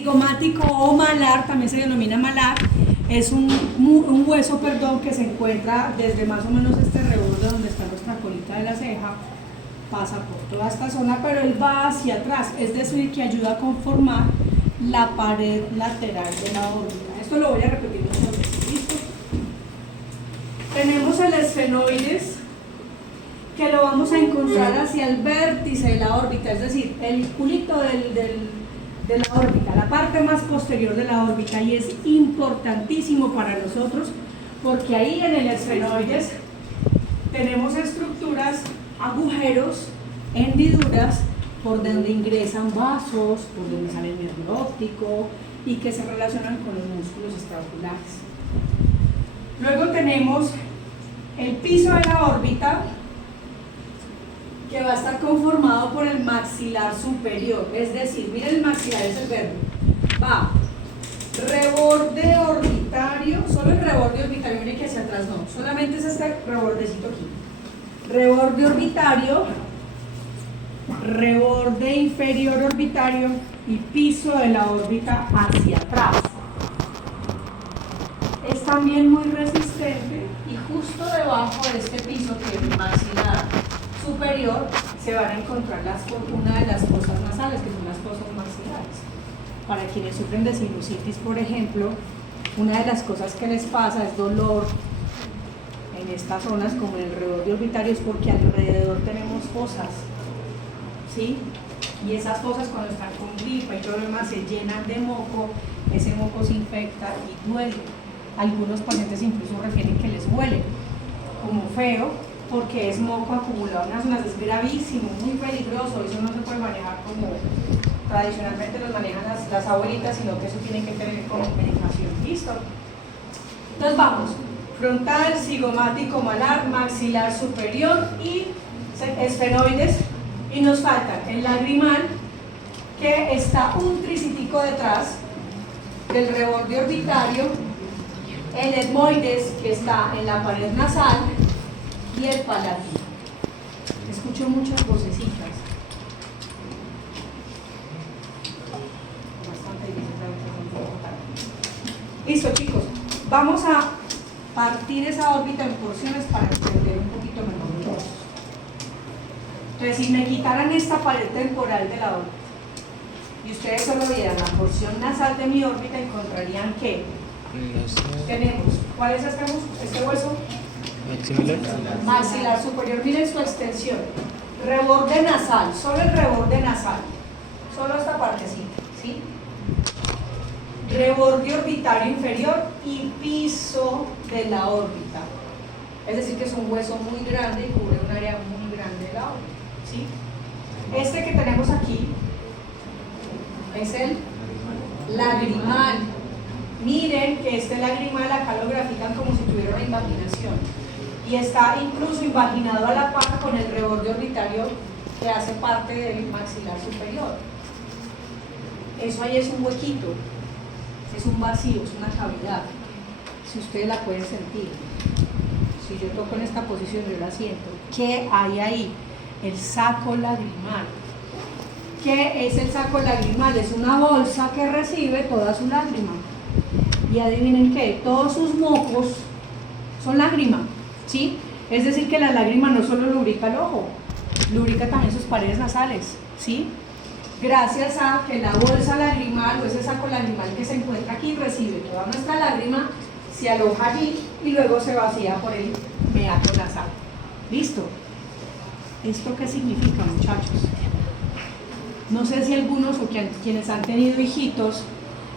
Cigomático o malar, también se denomina malar, es un hueso, que se encuentra desde más o menos este reborde donde está nuestra colita de la ceja, pasa por toda esta zona, pero él va hacia atrás, es decir, que ayuda a conformar la pared lateral de la órbita. Esto lo voy a repetir muchas veces, ¿listo? Tenemos el esfenoides, que lo vamos a encontrar hacia el vértice de la órbita, es decir, el culito de la órbita, la parte más posterior de la órbita, y es importantísimo para nosotros porque ahí en el esfenoides tenemos estructuras, agujeros, hendiduras por donde ingresan vasos, por donde sale el nervio óptico y que se relacionan con los músculos extraoculares. Luego tenemos el piso de la órbita, que va a estar conformado por el maxilar superior, es decir, miren, el maxilar es el verbo, va reborde orbitario, solo el reborde orbitario, miren que hacia atrás no, solamente es este rebordecito aquí, reborde orbitario, reborde inferior orbitario y piso de la órbita hacia atrás. Es también muy resistente y justo debajo de este piso, que es el maxilar superior, se van a encontrar una de las fosas nasales, que son las fosas maxilares. Para quienes sufren de sinusitis, por ejemplo, una de las cosas que les pasa es dolor en estas zonas, como en el reborde orbitario, es porque alrededor tenemos fosas, ¿sí? Y esas fosas, cuando están con gripa y todo lo demás, se llenan de moco, ese moco se infecta y duele. Algunos pacientes incluso refieren que les huele como feo, porque es moco acumulado en las zonas, es gravísimo, muy peligroso, eso no se puede manejar como tradicionalmente los manejan las abuelitas, sino que eso tiene que tener como medicación. ¿Listo? Entonces vamos, frontal, cigomático, malar, maxilar superior y esfenoides, y nos falta el lagrimal, que está un tricitico detrás del reborde orbitario, el etmoides, que está en la pared nasal, y el palatino. Escucho muchas vocecitas. Listo, chicos. Vamos a partir esa órbita en porciones para entender un poquito mejor todo. Entonces, si me quitaran esta pared temporal de la órbita y ustedes solo vieran la porción nasal de mi órbita, encontrarían que tenemos, ¿cuál es este hueso? Maxilar superior, miren su extensión, reborde nasal, solo el reborde nasal, solo esta partecita, ¿sí? Reborde orbitario inferior y piso de la órbita, es decir que es un hueso muy grande y cubre un área muy grande de la órbita, ¿sí? Este que tenemos aquí es el lagrimal. Miren que este lagrimal acá lo grafican como si tuviera una invaginación y está incluso invaginado a la par con el reborde orbitario que hace parte del maxilar superior. Eso ahí es un huequito, es un vacío, es una cavidad, si ustedes la pueden sentir. Si yo toco en esta posición, yo la siento. ¿Qué hay ahí? El saco lagrimal. ¿Qué es el saco lagrimal? Es una bolsa que recibe toda su lágrima. Y adivinen qué, todos sus mocos son lágrima, ¿sí? Es decir que la lágrima no solo lubrica el ojo, lubrica también sus paredes nasales, ¿sí? Gracias a que la bolsa lagrimal o ese saco lagrimal que se encuentra aquí recibe toda nuestra lágrima, se aloja allí y luego se vacía por el meato nasal. ¿Listo? ¿Esto qué significa, muchachos? No sé si algunos o quienes han tenido hijitos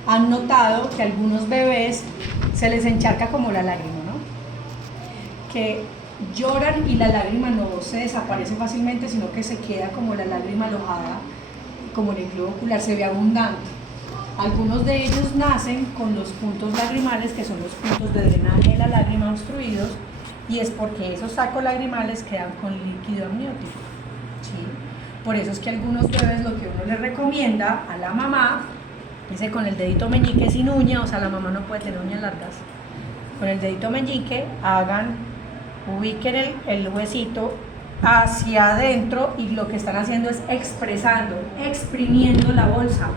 han notado que a algunos bebés se les encharca como la lágrima, ¿no? Que lloran y la lágrima no se desaparece fácilmente, sino que se queda como la lágrima alojada, como en el globo ocular, se ve abundante. Algunos de ellos nacen con los puntos lagrimales, que son los puntos de drenaje de la lágrima obstruidos, y es porque esos sacos lagrimales quedan con líquido amniótico, ¿sí? Por eso es que a algunos bebés lo que uno les recomienda a la mamá, dice con el dedito meñique sin uña, o sea, la mamá no puede tener uñas largas, con el dedito meñique ubiquen el huesito hacia adentro y lo que están haciendo es exprimiendo la bolsa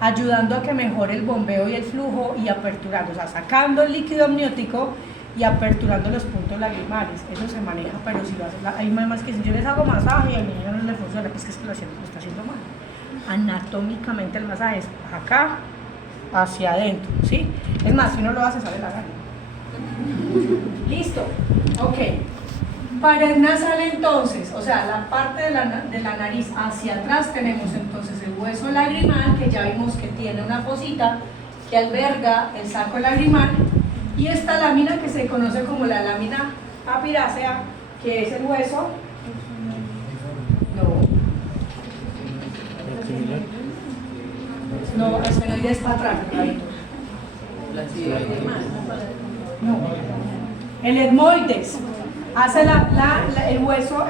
ayudando a que mejore el bombeo y el flujo y aperturando, o sea, sacando el líquido amniótico y aperturando los puntos lagrimales. Eso se maneja, pero si lo hace, hay mamás que si yo les hago masaje y al niño no le funciona, pues que es que lo está haciendo mal. Anatómicamente el masaje es acá hacia adentro, ¿sí? Es más, si uno lo hace sale la gana. Listo, ok. Pared nasal entonces, o sea, la parte de la nariz hacia atrás tenemos entonces el hueso lagrimal, que ya vimos que tiene una fosita que alberga el saco lagrimal, y esta lámina que se conoce como la lámina papirácea, que es el hueso. No, el esfenoide está atrás, clarito. No. El etmoides hace el hueso,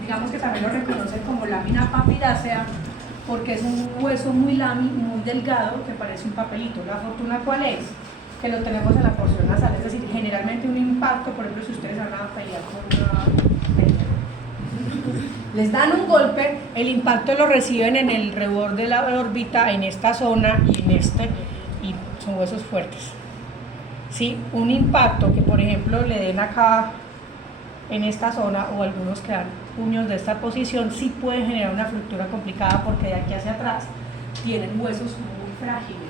digamos que también lo reconocen como lámina papirácea, porque es un hueso muy delgado que parece un papelito. La fortuna, ¿cuál es? Que lo tenemos en la porción nasal, es decir, generalmente un impacto, por ejemplo, si ustedes van a pelear les dan un golpe, el impacto lo reciben en el rebord de la órbita, en esta zona y y son huesos fuertes. ¿Sí? Un impacto que, por ejemplo, le den acá en esta zona, o algunos que dan puños de esta posición, sí puede generar una fractura complicada, porque de aquí hacia atrás tienen huesos muy frágiles.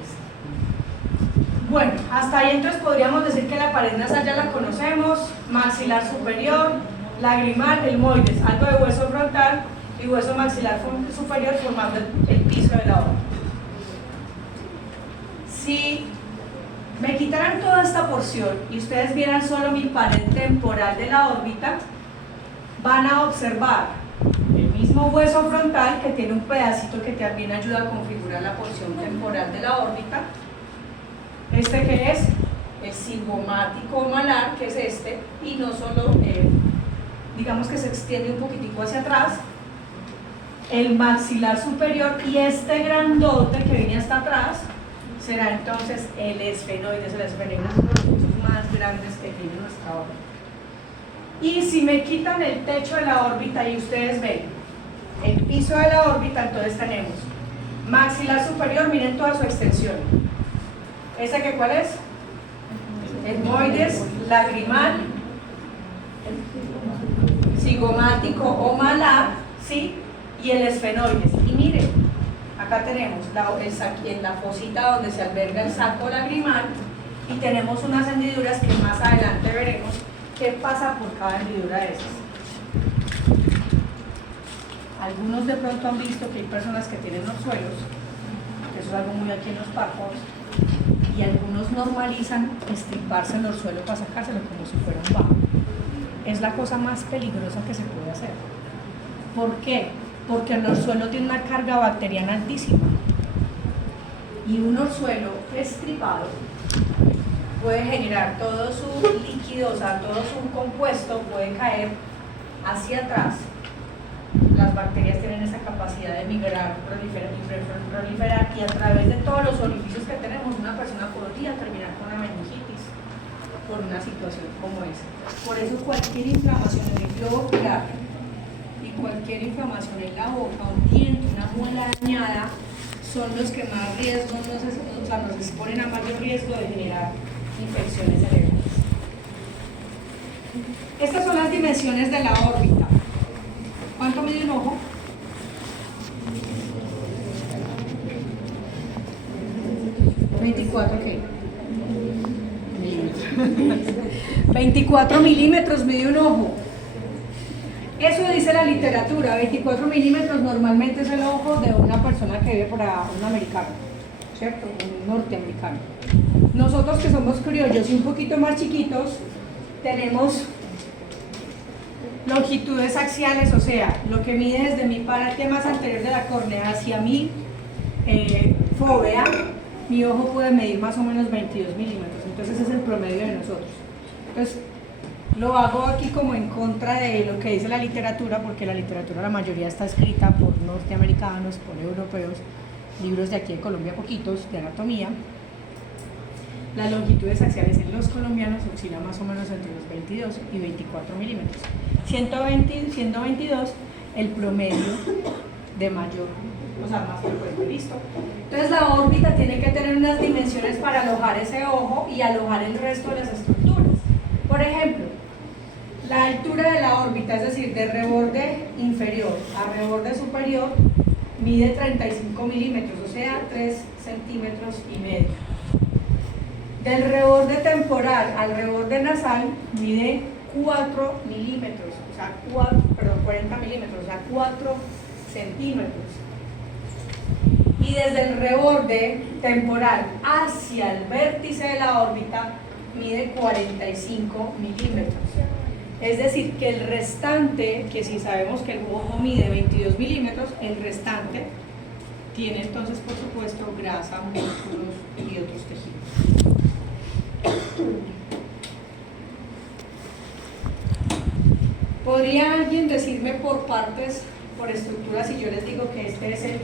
Bueno, hasta ahí entonces podríamos decir que la pared nasal ya la conocemos: maxilar superior, lagrimal, etmoides, algo de hueso frontal y hueso maxilar superior formando el piso de la órbita. Si me quitaran toda esta porción y ustedes vieran solo mi pared temporal de la órbita, van a observar el mismo hueso frontal, que tiene un pedacito que también ayuda a configurar la porción temporal de la órbita. Este que es el cigomático malar, que es este, y no solo digamos que se extiende un poquitico hacia atrás, el maxilar superior, y este grandote que viene hasta atrás será entonces el esfenoides. El esfenoides es uno de los huesos más grandes que tiene nuestra órbita. Y si me quitan el techo de la órbita y ustedes ven el piso de la órbita, entonces tenemos maxilar superior, miren toda su extensión. ¿Ese que cuál es? Etmoides, lagrimal, cigomático o malar, ¿sí? Y el esfenoides. Y miren, acá tenemos en la fosita donde se alberga el saco lagrimal, y tenemos unas hendiduras que más adelante veremos qué pasa por cada hendidura de esas. Algunos de pronto han visto que hay personas que tienen orzuelos, que eso es algo muy aquí en los párpados, y algunos normalizan estriparse el orzuelo para sacárselo como si fuera un bajo. Es la cosa más peligrosa que se puede hacer. ¿Por qué? Porque el orzuelo tiene una carga bacteriana altísima, y un orzuelo estripado puede generar todo su líquido, o sea, todo su compuesto puede caer hacia atrás. Las bacterias tienen esa capacidad de migrar, proliferar, y a través de todos los orificios que tenemos, una persona podría terminar con una meningitis por una situación como esa. Por eso cualquier inflamación en el globo ocular y cualquier inflamación en la boca, un diente, una muela dañada, son los que más riesgo nos exponen a mayor riesgo de generar infecciones cerebrales. Estas son las dimensiones de la órbita. ¿Cuánto mide un ojo? ¿24 qué? 24 milímetros mide un ojo. Eso dice la literatura. 24 milímetros normalmente es el ojo de una persona que vive para un americano, ¿cierto? Un norteamericano. Nosotros, que somos criollos y un poquito más chiquitos, tenemos longitudes axiales, o sea, lo que mide desde mi parte más anterior de la córnea hacia mi fóvea. Mi ojo puede medir más o menos 22 milímetros, entonces ese es el promedio de nosotros. Entonces, lo hago aquí como en contra de lo que dice la literatura, porque la literatura la mayoría está escrita por norteamericanos, por europeos, libros de aquí de Colombia poquitos, de anatomía. Las longitudes axiales en los colombianos oscilan más o menos entre los 22 y 24 milímetros. 122 el promedio de mayor usar más frecuente, listo. Entonces la órbita tiene que tener unas dimensiones para alojar ese ojo y alojar el resto de las estructuras. Por ejemplo, la altura de la órbita, es decir, de reborde inferior a reborde superior, mide 35 milímetros, o sea, 3,5 centímetros. Del reborde temporal al reborde nasal mide 4 milímetros, o sea, 40 milímetros, o sea, 4 centímetros. Y desde el reborde temporal hacia el vértice de la órbita mide 45 milímetros. Es decir, que el restante, que si sabemos que el ojo mide 22 milímetros, el restante tiene entonces, por supuesto, grasa, músculos y otros tejidos. ¿Podría alguien decirme por partes, por estructuras, si yo les digo que este es el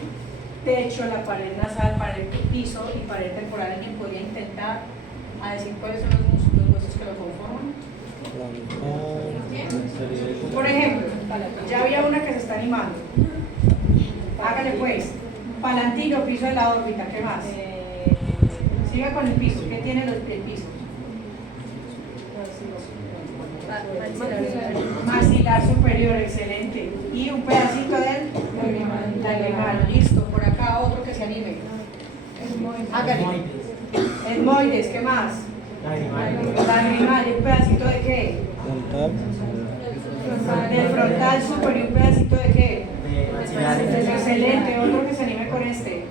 techo, la pared nasal, pared piso y pared temporal? ¿Alguien podría intentar a decir cuáles son los huesos que lo conforman? Por ejemplo, ya había una que se está animando. Hágale pues. Palantino, piso de la órbita, ¿qué más? Siga con el piso. ¿Qué tiene el piso? Maxilar superior, excelente. Y un pedacito del lagrimal. Listo. Por acá otro que se anime. Hágale. Etmoides, ¿qué más? Lagrimal. ¿Y un pedacito de qué? Del frontal superior, un pedacito de qué? Excelente. Otro que se anime con este.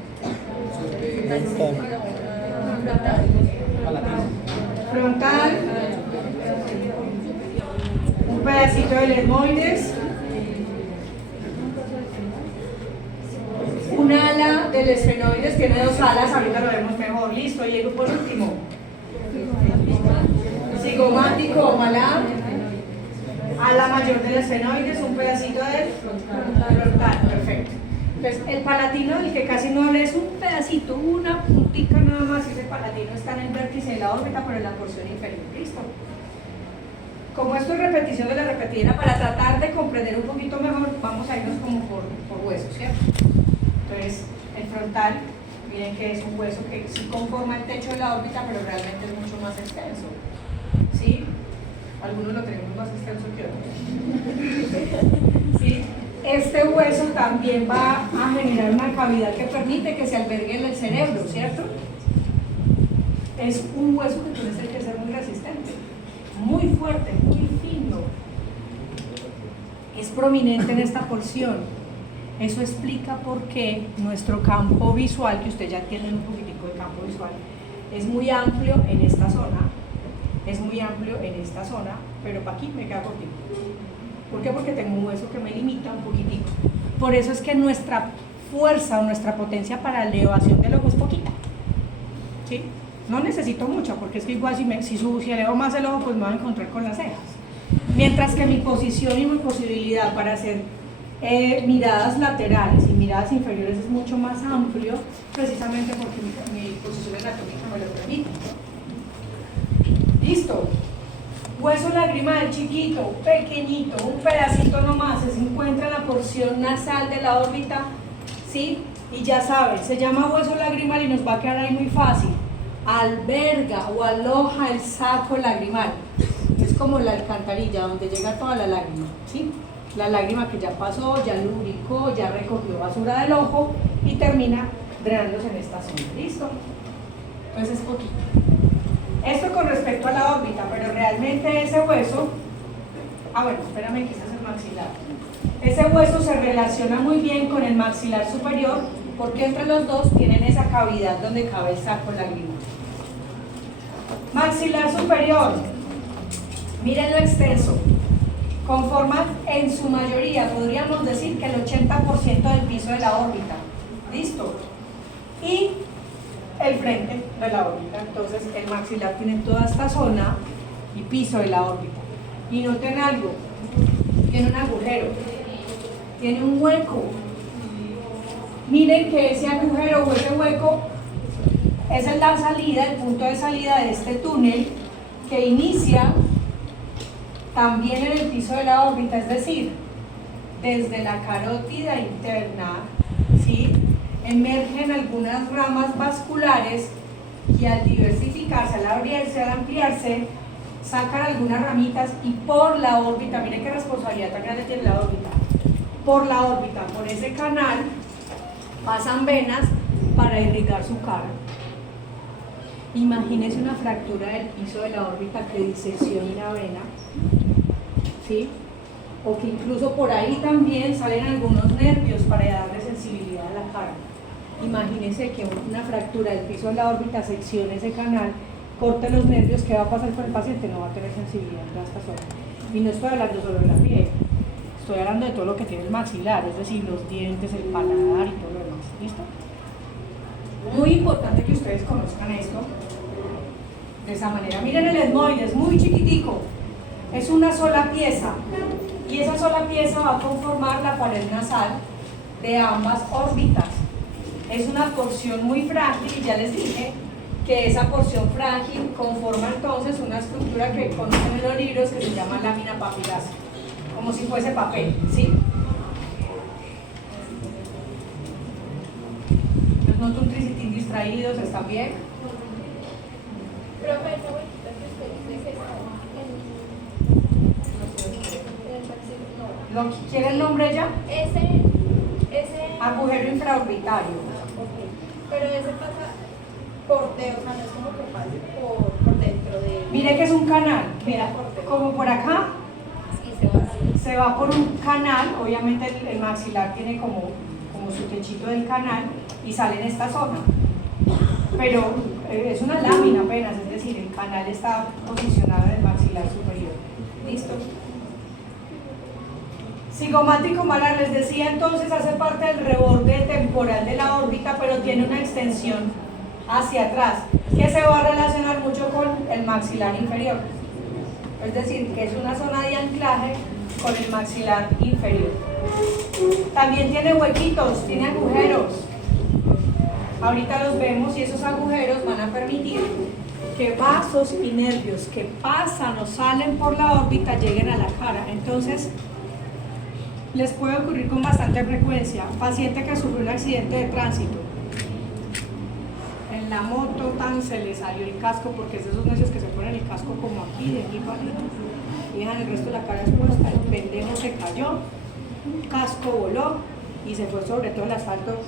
Frontal. Un pedacito del etmoides. Un ala del esfenoides, tiene 2 alas, ahorita lo vemos mejor. Listo, y por último. Cigomático o malar. Ala mayor del esfenoides, un pedacito del frontal, perfecto. Entonces, el palatino, del que casi no hablé, es un pedacito, una puntica nada más. Ese palatino está en el vértice de la órbita, pero en la porción inferior. Listo. Como esto es repetición de la repetidera, para tratar de comprender un poquito mejor, vamos a irnos como por huesos, ¿cierto? Entonces, el frontal, miren que es un hueso que sí conforma el techo de la órbita, pero realmente es mucho más extenso. ¿Sí? Algunos lo tenemos más extenso que otros. ¿Sí? Este hueso también va a generar una cavidad que permite que se albergue en el cerebro, ¿cierto? Es un hueso que tiene que ser muy resistente, muy fuerte, muy fino. Es prominente en esta porción. Eso explica por qué nuestro campo visual, que usted ya tiene un poquitico de campo visual, es muy amplio en esta zona. Es muy amplio en esta zona, pero para aquí me queda cortito. ¿Por qué? Porque tengo un hueso que me limita un poquitico. Por eso es que nuestra fuerza o nuestra potencia para la elevación del ojo es poquita. ¿Sí? No necesito mucha, porque es que igual si elevo más el ojo, pues me voy a encontrar con las cejas. Mientras que mi posición y mi posibilidad para hacer miradas laterales y miradas inferiores es mucho más amplio, precisamente porque mi posición anatómica me lo permite. Listo. Hueso lagrimal chiquito, pequeñito, un pedacito nomás, se encuentra en la porción nasal de la órbita, ¿sí? Y ya saben, se llama hueso lagrimal y nos va a quedar ahí muy fácil. Alberga o aloja el saco lagrimal. Es como la alcantarilla donde llega toda la lágrima, ¿sí? La lágrima que ya pasó, ya lubricó, ya recogió basura del ojo y termina drenándose en esta zona. ¿Listo? Entonces es poquito. Esto con respecto a la órbita, pero realmente ese hueso, bueno, espérame que este es el maxilar. Ese hueso se relaciona muy bien con el maxilar superior porque entre los dos tienen esa cavidad donde cabe el saco lagrimal. Maxilar superior, miren lo extenso, conforma en su mayoría, podríamos decir que el 80% del piso de la órbita. ¿Listo? Y el frente de la órbita, entonces el maxilar tiene toda esta zona y piso de la órbita. Y noten algo, tiene un agujero, tiene un hueco. Miren que ese agujero o ese hueco es la salida, el punto de salida de este túnel que inicia también en el piso de la órbita, es decir, desde la carótida interna, ¿sí? emergen algunas ramas vasculares que al diversificarse, al abrirse, al ampliarse, sacan algunas ramitas y por la órbita, miren qué responsabilidad tan grande tiene la órbita, por la órbita, por ese canal, pasan venas para irrigar su cara. Imagínense una fractura del piso de la órbita que diseccione una vena, ¿sí? O que incluso por ahí también salen algunos nervios para darle sensibilidad a la cara. Imagínense que una fractura del piso de la órbita seccione ese canal, corte los nervios. ¿Qué va a pasar con el paciente? No va a tener sensibilidad en esta zona. Y no estoy hablando solo de la piel, estoy hablando de todo lo que tiene el maxilar, es decir, los dientes, el paladar y todo lo demás. ¿Listo? Muy importante que ustedes conozcan esto de esa manera. Miren el etmoides, muy chiquitico, es una sola pieza y esa sola pieza va a conformar la pared nasal de ambas órbitas. Es una porción muy frágil y ya les dije que esa porción frágil conforma entonces una estructura que conocen en los libros que se llama lámina papilácea, como si fuese papel, ¿sí? Los noto un tricitín distraídos, ¿están bien? Profe, esa huequita que usted dice que está ¿Lo quiere el nombre ya? ese Agujero infraorbitario. ok, pero ese pasa por dentro, o sea, no es como que pase por dentro de... Mire que es un canal, mira, como por acá, Sí, se va así. se va por un canal, obviamente el maxilar tiene como su techito del canal y sale en esta zona. Pero es una lámina apenas, es decir, el canal está posicionado en el maxilar superior. ¿Listo? Cigomático malar, les decía entonces, hace parte del reborde temporal de la órbita, pero tiene una extensión hacia atrás, que se va a relacionar mucho con el maxilar inferior. Es decir, que es una zona de anclaje con el maxilar inferior. También tiene huequitos, tiene agujeros. Ahorita los vemos y esos agujeros van a permitir que vasos y nervios que pasan o salen por la órbita lleguen a la cara. Entonces, les puede ocurrir con bastante frecuencia. Paciente que sufrió un accidente de tránsito. En la moto se le salió el casco, porque es de esos necios que se ponen el casco como aquí, de aquí para arriba, y dejan el resto de la cara expuesta. El pendejo se cayó, casco voló y se fue sobre todo el asfalto.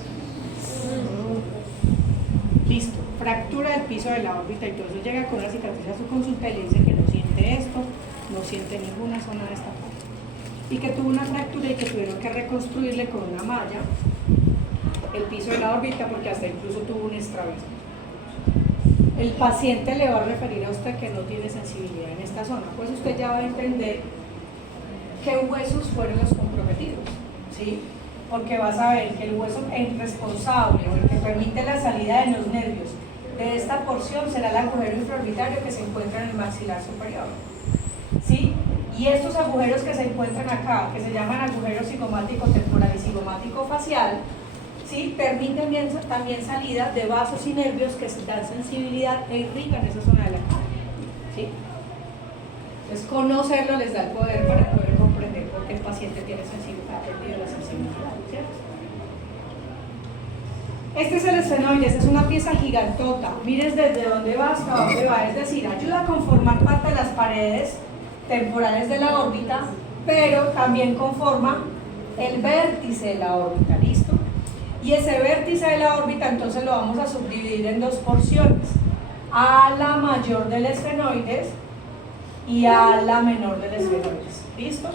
Listo, fractura del piso de la órbita, y entonces llega con una cicatriz a su consulta y le dice que no siente esto, no siente ninguna zona de esta parte, y que tuvo una fractura y que tuvieron que reconstruirle con una malla el piso de la órbita, porque hasta incluso tuvo un extraviso. El paciente le va a referir a usted que no tiene sensibilidad en esta zona, pues usted ya va a entender qué huesos fueron los comprometidos, ¿sí? Porque vas a ver que el hueso responsable o el que permite la salida de los nervios de esta porción será el agujero infraorbitario que se encuentra en el maxilar superior, ¿sí? Y estos agujeros que se encuentran acá, que se llaman agujero cigomático temporal y cigomático facial, ¿sí? Permiten también salida de vasos y nervios que dan sensibilidad e irrigan esa zona de la cara, ¿sí? Entonces, conocerlo les da el poder para poder comprender por qué el paciente tiene sensibilidad, ha perdido la sensibilidad, ¿cierto? Este es el esfenoides, es una pieza gigantota. Mires desde dónde va hasta dónde va, es decir, ayuda a conformar parte de las paredes temporales de la órbita, pero también conforma el vértice de la órbita, ¿listo? Y ese vértice de la órbita entonces lo vamos a subdividir en dos porciones: ala mayor del esfenoides y ala menor del esfenoides. ¿Listo?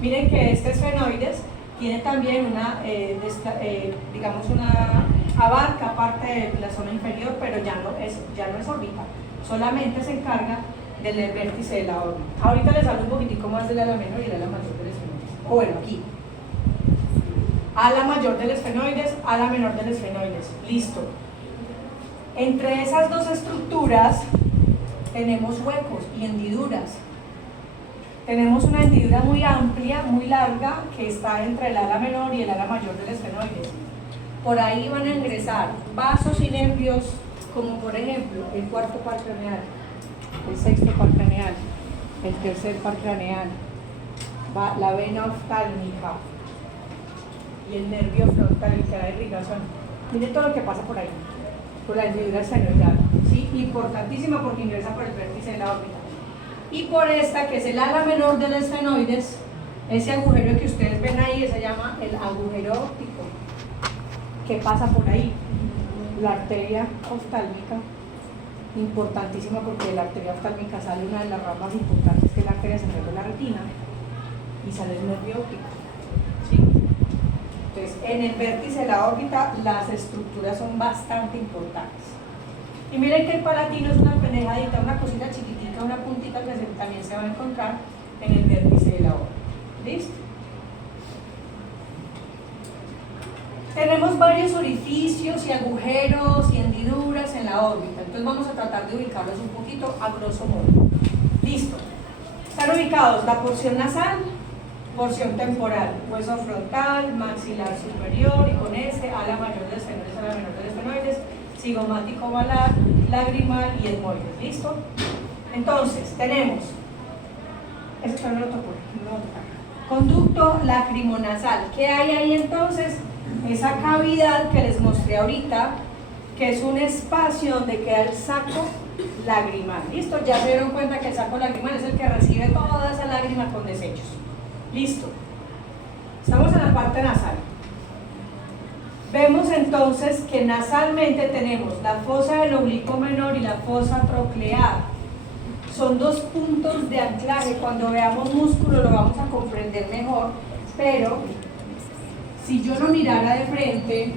Miren que este esfenoides tiene también abarca parte de la zona inferior, pero ya no es órbita, solamente se encarga del vértice de la órbita. Ahorita les hablo un poquitico más del ala menor y del ala mayor del esfenoides. O bueno, aquí. Ala mayor del esfenoides, ala menor del esfenoides. Listo. Entre esas dos estructuras tenemos huecos y hendiduras. Tenemos una hendidura muy amplia, muy larga, que está entre el ala menor y el ala mayor del esfenoides. Por ahí van a ingresar vasos y nervios, como por ejemplo el cuarto par craneal, el sexto par craneal, el tercer par craneal, la vena oftálmica y el nervio frontal, el que da irrigación. Miren todo lo que pasa por ahí, por la hendidura esfenoidal, ¿sí? Importantísima porque ingresa por el vértice de la órbita. Y por esta, que es el ala menor del esfenoides, ese agujero que ustedes ven ahí se llama el agujero óptico. ¿Qué pasa por ahí? La arteria oftálmica, importantísima porque de la arteria oftálmica sale una de las ramas importantes que es la arteria central de la retina y sale el nervio óptico, ¿sí? Entonces, en el vértice de la órbita las estructuras son bastante importantes. Y miren que el palatino es una pendejadita, una cosita chiquitica, una puntita que también se va a encontrar en el vértice de la órbita. ¿Listo? Tenemos varios orificios y agujeros y hendiduras en la órbita, entonces vamos a tratar de ubicarlos un poquito a grosso modo. Listo. Están ubicados la porción nasal, porción temporal, hueso frontal, maxilar superior y con este ala mayor del esfenoides, ala menor del esfenoides, cigomático malar, lagrimal y etmoides. ¿Listo? Entonces, tenemos, esto no lo toco, no lo voy a tocar. Conducto lacrimonasal. ¿Qué hay ahí entonces? Esa cavidad que les mostré ahorita, que es un espacio donde queda el saco lagrimal. ¿Listo? Ya se dieron cuenta que el saco lagrimal es el que recibe toda esa lágrima con desechos. Listo. Estamos en la parte nasal. Vemos entonces que nasalmente tenemos la fosa del oblicuo menor y la fosa troclear. Son dos puntos de anclaje. Cuando veamos músculo lo vamos a comprender mejor, pero si yo lo mirara de frente,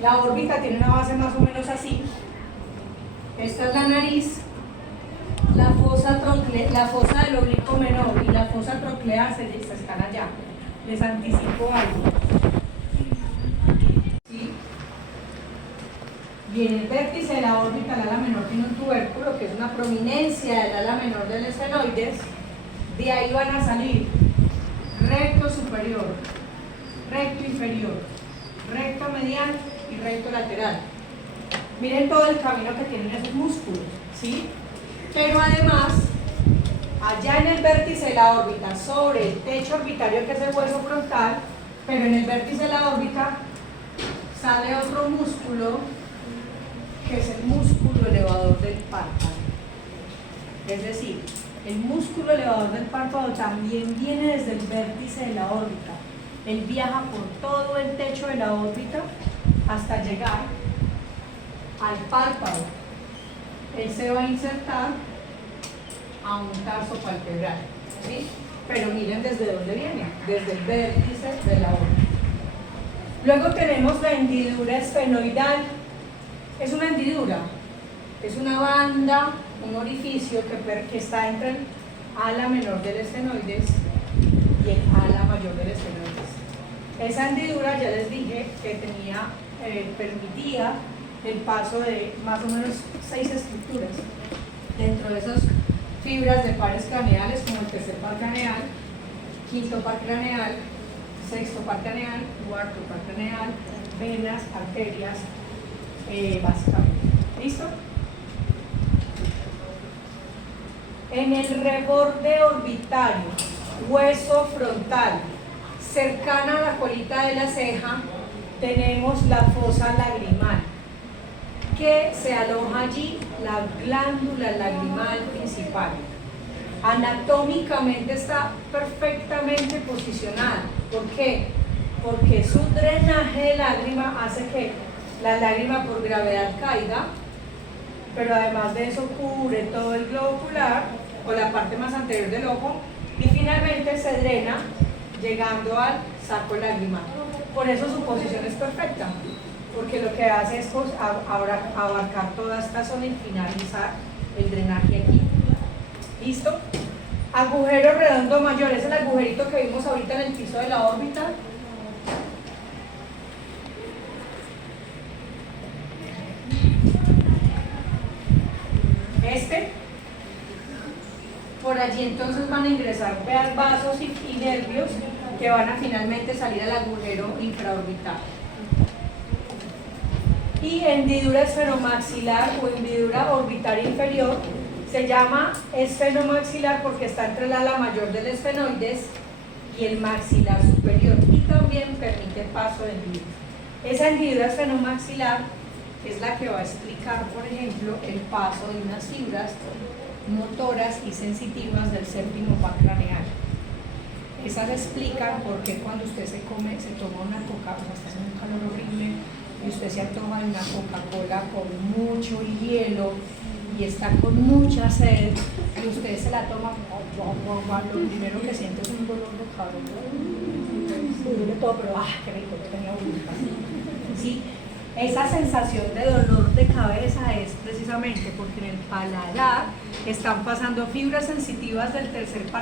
la órbita tiene una base más o menos así. Esta es la nariz, la fosa del oblicuo menor y la fosa troclear se están allá. Les anticipo algo. ¿Sí? Viene el vértice de la órbita, el ala menor tiene un tubérculo que es una prominencia del ala menor del esfenoides. De ahí van a salir recto superior, recto inferior, recto medial y recto lateral. Miren todo el camino que tienen esos músculos, ¿sí? Pero además, allá en el vértice de la órbita, sobre el techo orbitario que es el hueso frontal, pero en el vértice de la órbita sale otro músculo que es el músculo elevador del párpado. Es decir, el músculo elevador del párpado también viene desde el vértice de la órbita. Él viaja por todo el techo de la órbita hasta llegar al párpado. Él se va a insertar a un tarso palpebral, ¿sí? Pero miren desde dónde viene, desde el vértice de la órbita. Luego tenemos la hendidura esfenoidal. Es una hendidura, es una banda, un orificio que está entre el ala menor del esfenoides y el ala mayor del esfenoides. Esa hendidura, ya les dije, que permitía el paso de más o menos 6 estructuras. Dentro de esas fibras de pares craneales, como el tercer par craneal, quinto par craneal, sexto par craneal, cuarto par craneal, venas, arterias, básicamente. ¿Listo? En el reborde orbitario, hueso frontal, cercana a la colita de la ceja, tenemos la fosa lagrimal, que se aloja allí la glándula lagrimal principal. Anatómicamente está perfectamente posicionada. ¿Por qué? Porque su drenaje de lágrima hace que la lágrima por gravedad caiga, pero además de eso cubre todo el globo ocular o la parte más anterior del ojo y finalmente se drena llegando al saco lagrimal. Por eso su posición es perfecta, porque lo que hace es abarcar toda esta zona y finalizar el drenaje aquí. ¿Listo? Agujero redondo mayor, es el agujerito que vimos ahorita en el piso de la órbita. Por allí entonces van a ingresar vasos y nervios que van a finalmente salir al agujero infraorbital. Y hendidura esfenomaxilar o hendidura orbitaria inferior se llama esfenomaxilar porque está entre el ala mayor del esfenoides y el maxilar superior y también permite el paso de hendidura. Esa hendidura esfenomaxilar es la que va a explicar, por ejemplo, el paso de unas fibras motoras y sensitivas del séptimo par craneal. Esas explican por qué cuando usted se toma una coca, o sea, está haciendo un calor horrible, y usted se toma una Coca-Cola con mucho hielo y está con mucha sed, y usted se la toma, lo primero que siente es un dolor de cabeza, duele todo, pero qué rico, no tenía voluntad. ¿Sí? Esa sensación de dolor de cabeza es precisamente porque en el paladar están pasando fibras sensitivas del del séptimo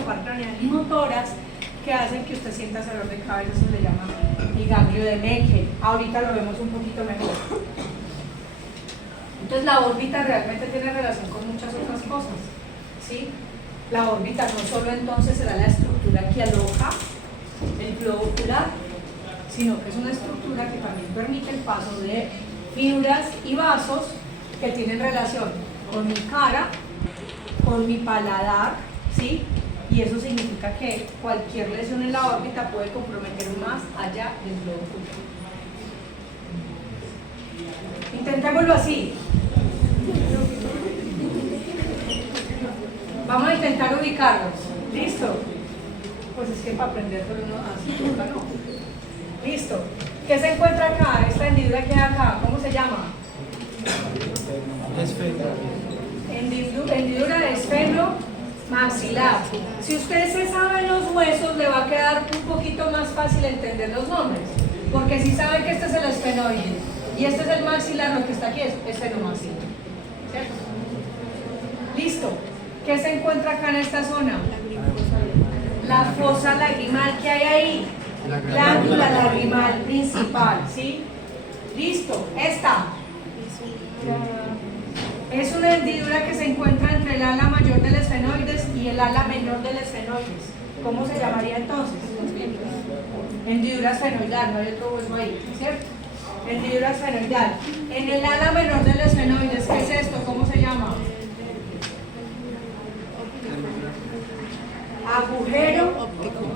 par craneal y motoras que hacen que usted sienta ese dolor de cabeza. Eso le llama el ganglio de Meckel. Ahorita lo vemos un poquito mejor. Entonces la órbita realmente tiene relación con muchas otras cosas, ¿sí? La órbita no solo entonces será la estructura que aloja el globo ocular, sino que es una estructura que también permite el paso de fibras y vasos que tienen relación con mi cara, con mi paladar, ¿sí? Y eso significa que cualquier lesión en la órbita puede comprometer más allá del globo ocular. Intentémoslo así. Vamos a intentar ubicarlos. ¿Listo? Pues es que para aprender por uno así, no. Listo. ¿Qué se encuentra acá? Esta hendidura que hay acá, ¿cómo se llama? Hendidura de esfeno maxilar. Si usted se sabe los huesos, le va a quedar un poquito más fácil entender los nombres. Porque si sabe que este es el esfenoide y este es el maxilar, lo que está aquí es esfenomaxilar. ¿Cierto? Listo. ¿Qué se encuentra acá en esta zona? La fosa lagrimal que hay ahí. Glándula lagrimal principal, ¿sí? Listo. Esta es una hendidura que se encuentra entre el ala mayor del esfenoides y el ala menor del esfenoides. ¿Cómo se llamaría entonces? Hendidura esfenoidal, no hay otro hueso ahí, ¿cierto? Hendidura esfenoidal. En el ala menor del esfenoides, ¿qué es esto? ¿Cómo se llama? Agujero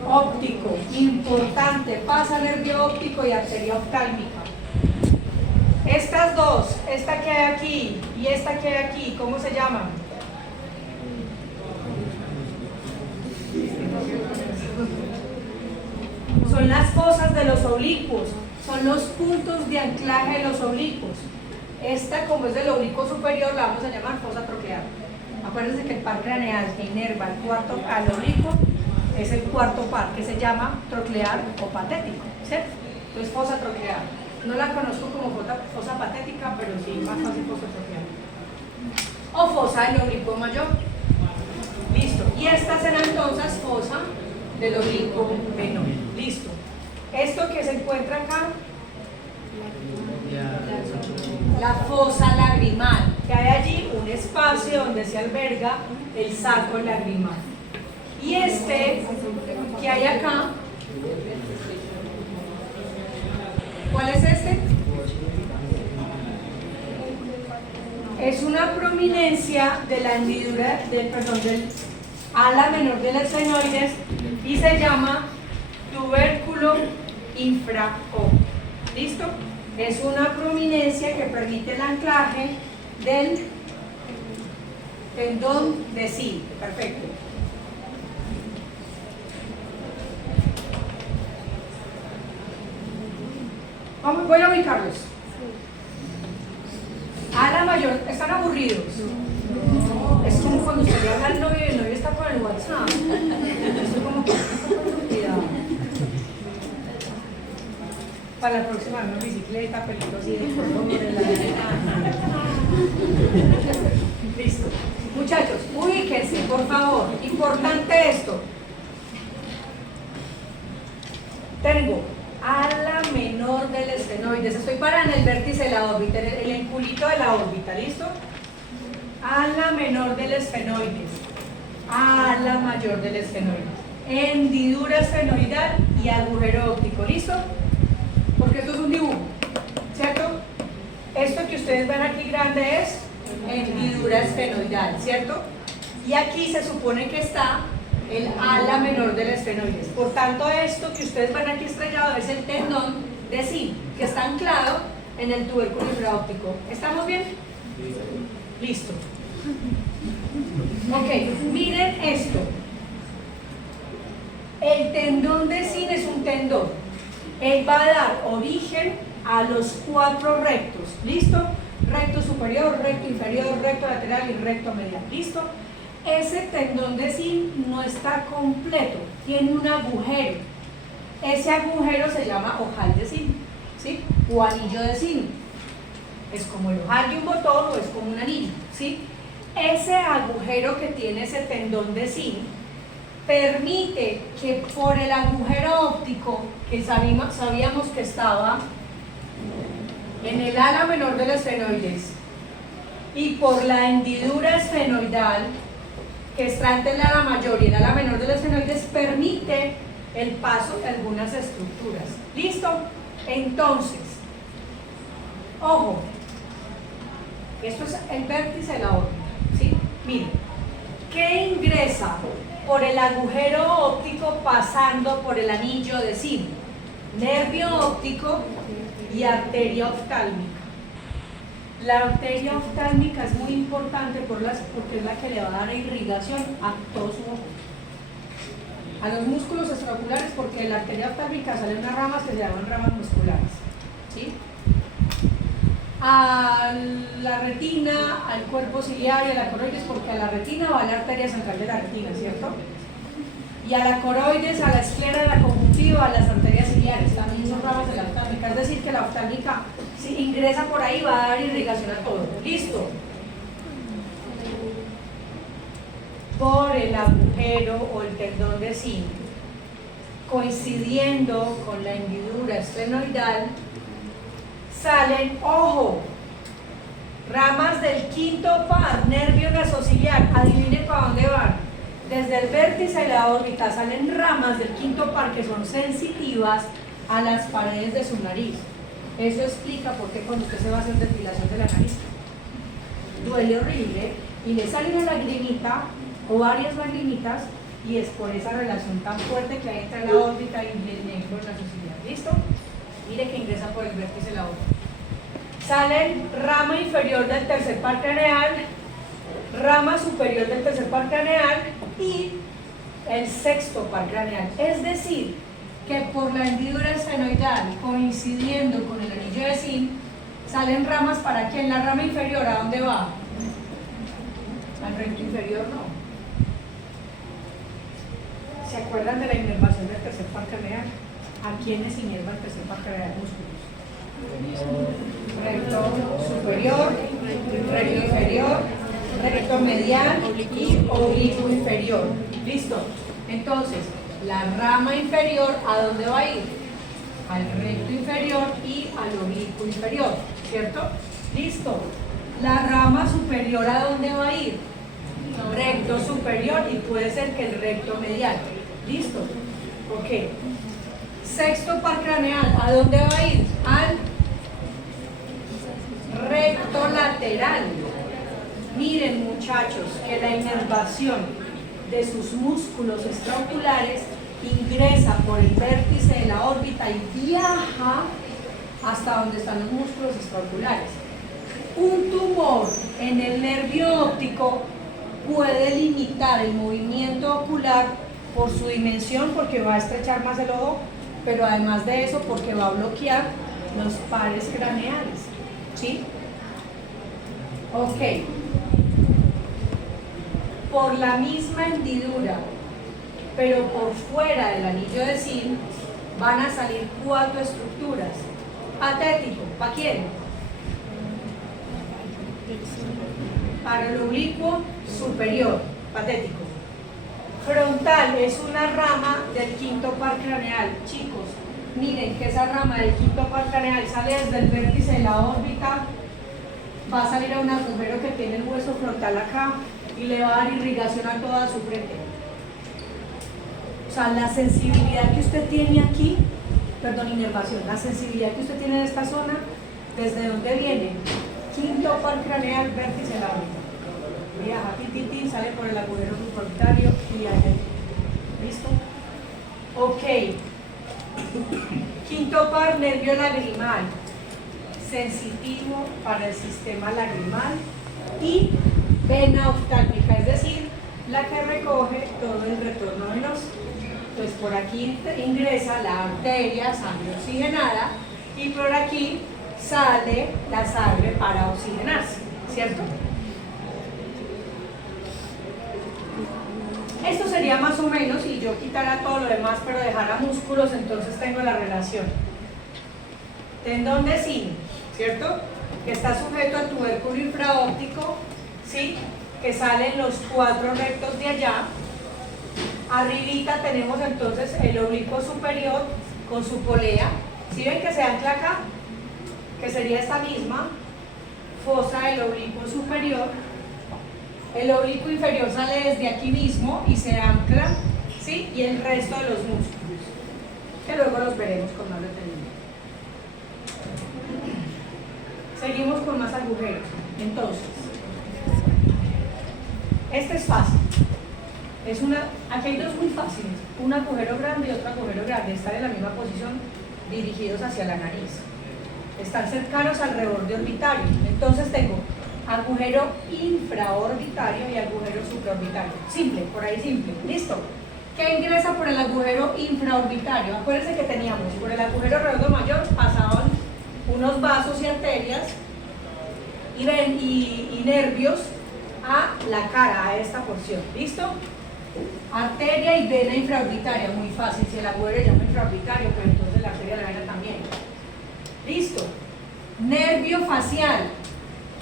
óptico, importante, pasa nervio óptico y arteria oftálmica. Estas dos, esta que hay aquí y esta que hay aquí, ¿cómo se llaman? Son las fosas de los oblicuos, son los puntos de anclaje de los oblicuos. Esta, como es del oblicuo superior, la vamos a llamar fosa troclear. Acuérdense que el par craneal que inerva el cuarto al oblicuo es el cuarto par, que se llama troclear o patético, ¿cierto? Entonces, fosa troclear. No la conozco como fosa patética, pero sí más fácil fosa troclear. O fosa del oblicuo mayor. Listo. Y esta será entonces fosa del oblicuo menor. Listo. Esto que se encuentra acá, la fosa lagrimal, que hay allí un espacio donde se alberga el saco lagrimal. Y este que hay acá, ¿cuál es este? Es una prominencia de la hendidura del ala menor del esfenoides y se llama tubérculo infraóptico. ¿Listo? Es una prominencia que permite el anclaje del tendón de Sil. Perfecto. Voy a ubicarlos. Ala mayor, ¿están aburridos? Es como cuando usted le habla al novio y el novio está con el WhatsApp. Estoy como que cuidado. Para la próxima una bicicleta, pelitos y listo. Muchachos, ubíquense, por favor. Importante esto. Tengo ala menor del esfenoides. Estoy parada en el vértice de la órbita, en el enculito de la órbita, ¿listo? Ala menor del esfenoides. Ala mayor del esfenoides. Hendidura esfenoidal y agujero óptico, ¿listo? Porque esto es un dibujo, ¿cierto? Esto que ustedes ven aquí grande es hendidura esfenoidal, ¿cierto? Y aquí se supone que está el ala menor del esfenoides. Por tanto, esto que ustedes ven aquí estrellado es el tendón de zinc, que está anclado en el tubérculo infraóptico. ¿Estamos bien? Listo. Ok, miren esto. El tendón de zinc es un tendón. Él va a dar origen a los 4 rectos. ¿Listo? Recto superior, recto inferior, recto lateral y recto medial. ¿Listo? Ese tendón de zinc no está completo, tiene un agujero. Ese agujero se llama ojal de zinc, ¿sí? O anillo de zinc. Es como el ojal de un botón o es como un anillo, ¿sí? Ese agujero que tiene ese tendón de zinc permite que por el agujero óptico que sabíamos que estaba en el ala menor del esfenoides y por la hendidura esfenoidal que está entre el ala mayor y el ala menor del esfenoides, permite el paso de algunas estructuras. ¿Listo? Entonces, ojo, esto es el vértice de la órbita, ¿sí? Miren, ¿qué ingresa por el agujero óptico pasando por el anillo de zinc? Nervio óptico y arteria oftálmica. La arteria oftálmica es muy importante porque es la que le va a dar irrigación a todo su ojo. A los músculos extraoculares, porque de la arteria oftálmica salen unas ramas que se llaman ramas musculares, ¿sí? A la retina, al cuerpo ciliar y a la coroides, porque a la retina va la arteria central de la retina, ¿cierto? Y a la coroides, a la esclera de la conjuntiva, a las arterias ciliares, también son ramas de la oftálmica. Es decir, que la oftálmica, si ingresa por ahí, va a dar irrigación a todo. ¿Listo? Por el agujero o el tendón de zinc, coincidiendo con la hendidura esfenoidal, salen, ojo, ramas del quinto par, nervio nasociliar. Adivinen para dónde van. Desde el vértice de la órbita salen ramas del quinto par que son sensitivas a las paredes de su nariz. Eso explica por qué cuando usted se va a hacer depilación de la nariz duele horrible y le sale una lagrimita o varias lagrimitas, y es por esa relación tan fuerte que hay entre la órbita y el nervio nasociliar. ¿Listo? Mire que ingresa por el vértice de la órbita. Salen rama inferior del tercer par craneal, rama superior del tercer par craneal y el sexto par craneal. Es decir, que por la hendidura esfenoidal, coincidiendo con el anillo de zinc, salen ramas para que en la rama inferior, ¿a dónde va? Al recto inferior, no. ¿Se acuerdan de la inervación del tercer par craneal? ¿A quiénes inerva el tercer par craneal? Músculos. Recto superior, recto inferior, recto medial y oblicuo inferior. ¿Listo? Entonces, la rama inferior, ¿a dónde va a ir? Al recto inferior y al oblicuo inferior, ¿cierto? ¿Listo? La rama superior, ¿a dónde va a ir? Recto superior, y puede ser que el recto medial. ¿Listo? Ok. Sexto par craneal, ¿a dónde va a ir? Al recto lateral. Miren, muchachos, que la inervación de sus músculos extraoculares ingresa por el vértice de la órbita y viaja hasta donde están los músculos extraoculares. Un tumor en el nervio óptico puede limitar el movimiento ocular por su dimensión, porque va a estrechar más el ojo, pero además de eso porque va a bloquear los pares craneales, ¿sí? Ok. Por la misma hendidura, pero por fuera del anillo de zinc, van a salir 4 estructuras. Patético, ¿para quién? Para el oblicuo superior, patético. Frontal es una rama del quinto par craneal. Chicos, miren que esa rama del quinto par craneal sale desde el vértice de la órbita, va a salir a un agujero que tiene el hueso frontal acá y le va a dar irrigación a toda su frente. O sea, la sensibilidad que usted tiene aquí, perdón, inervación, la sensibilidad que usted tiene en esta zona, ¿desde dónde viene? Quinto par craneal, vértice de la órbita. Viaja, tin, sale por el agujero suborbitario y allá. ¿Listo? Ok. Quinto par, nervio lagrimal. Sensitivo para el sistema lagrimal y vena oftálmica, es decir, la que recoge todo el retorno venoso. Entonces por aquí ingresa la arteria, sangre oxigenada, y por aquí sale la sangre para oxigenarse, ¿cierto? Esto sería más o menos, si yo quitara todo lo demás pero dejara músculos, entonces tengo la relación. Tendón de zinc, ¿cierto? Que está sujeto al tubérculo infraóptico, ¿sí? Que salen los 4 rectos de allá. Arribita tenemos entonces el oblicuo superior con su polea. ¿Sí ven que se ancla acá? Que sería esta misma fosa del oblicuo superior. El oblicuo inferior sale desde aquí mismo y se ancla, ¿sí? Y el resto de los músculos, que luego los veremos con más detenimiento. Seguimos con más agujeros. Entonces, este es fácil. Aquí hay dos muy fáciles, un agujero grande y otro agujero grande, están en la misma posición, dirigidos hacia la nariz, están cercanos al reborde orbitario. Entonces tengo agujero infraorbitario y agujero supraorbitario, simple, por ahí simple, listo. ¿Qué ingresa por el agujero infraorbitario? Acuérdense que teníamos por el agujero redondo mayor pasaban unos vasos y arterias y nervios a la cara, a esta porción, ¿listo? Arteria y vena infraorbitaria, muy fácil, si el agujero se llama infraorbitario, pero entonces la arteria y la vena también. Listo. Nervio facial.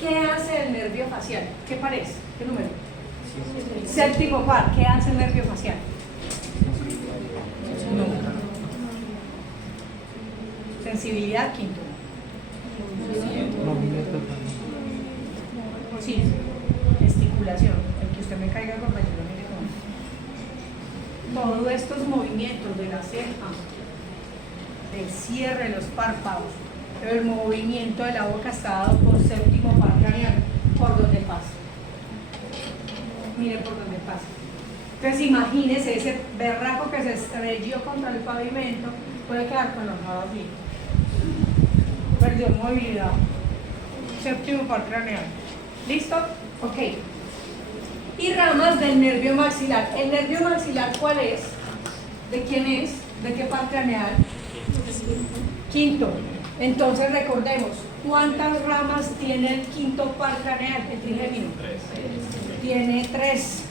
¿Qué hace el nervio facial? ¿Qué parece? ¿Qué número? Séptimo par. ¿Qué hace el nervio facial? No. Sensibilidad, quinto. Sí. Gesticulación. El que usted me caiga con mayor mire cómo. Todos estos movimientos de la ceja, del cierre de los párpados, el movimiento de la boca está dado por séptimo par craneal, por donde pasa. Miren por donde pasa. Entonces imagínense ese berraco que se estrelló contra el pavimento, puede quedar con los lados así. Perdió movilidad. Séptimo par craneal. ¿Listo? Ok. Y ramas del nervio maxilar. ¿El nervio maxilar cuál es? ¿De quién es? ¿De qué par craneal? Quinto. Entonces recordemos, ¿cuántas ramas tiene el quinto par craneal, el trigemino? 3. Tiene 3.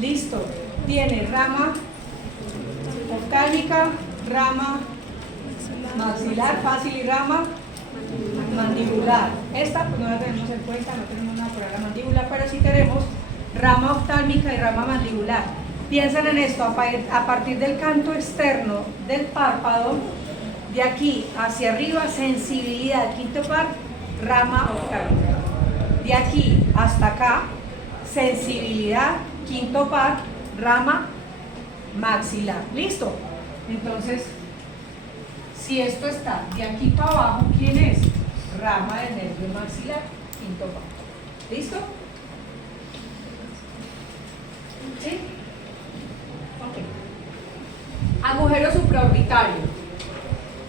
Listo. Tiene rama oftálmica, rama maxilar, fácil, y rama mandibular. Esta pues no la tenemos en cuenta, no tenemos nada por la mandíbula, pero sí tenemos rama oftálmica y rama mandibular. Piensen en esto, a partir del canto externo del párpado, de aquí hacia arriba, sensibilidad, quinto par, rama oftálmica. De aquí hasta acá, sensibilidad, quinto par, rama maxilar. ¿Listo? Entonces, si esto está de aquí para abajo, ¿quién es? Rama del nervio maxilar, quinto par. ¿Listo? ¿Sí? Ok. Agujero supraorbitario.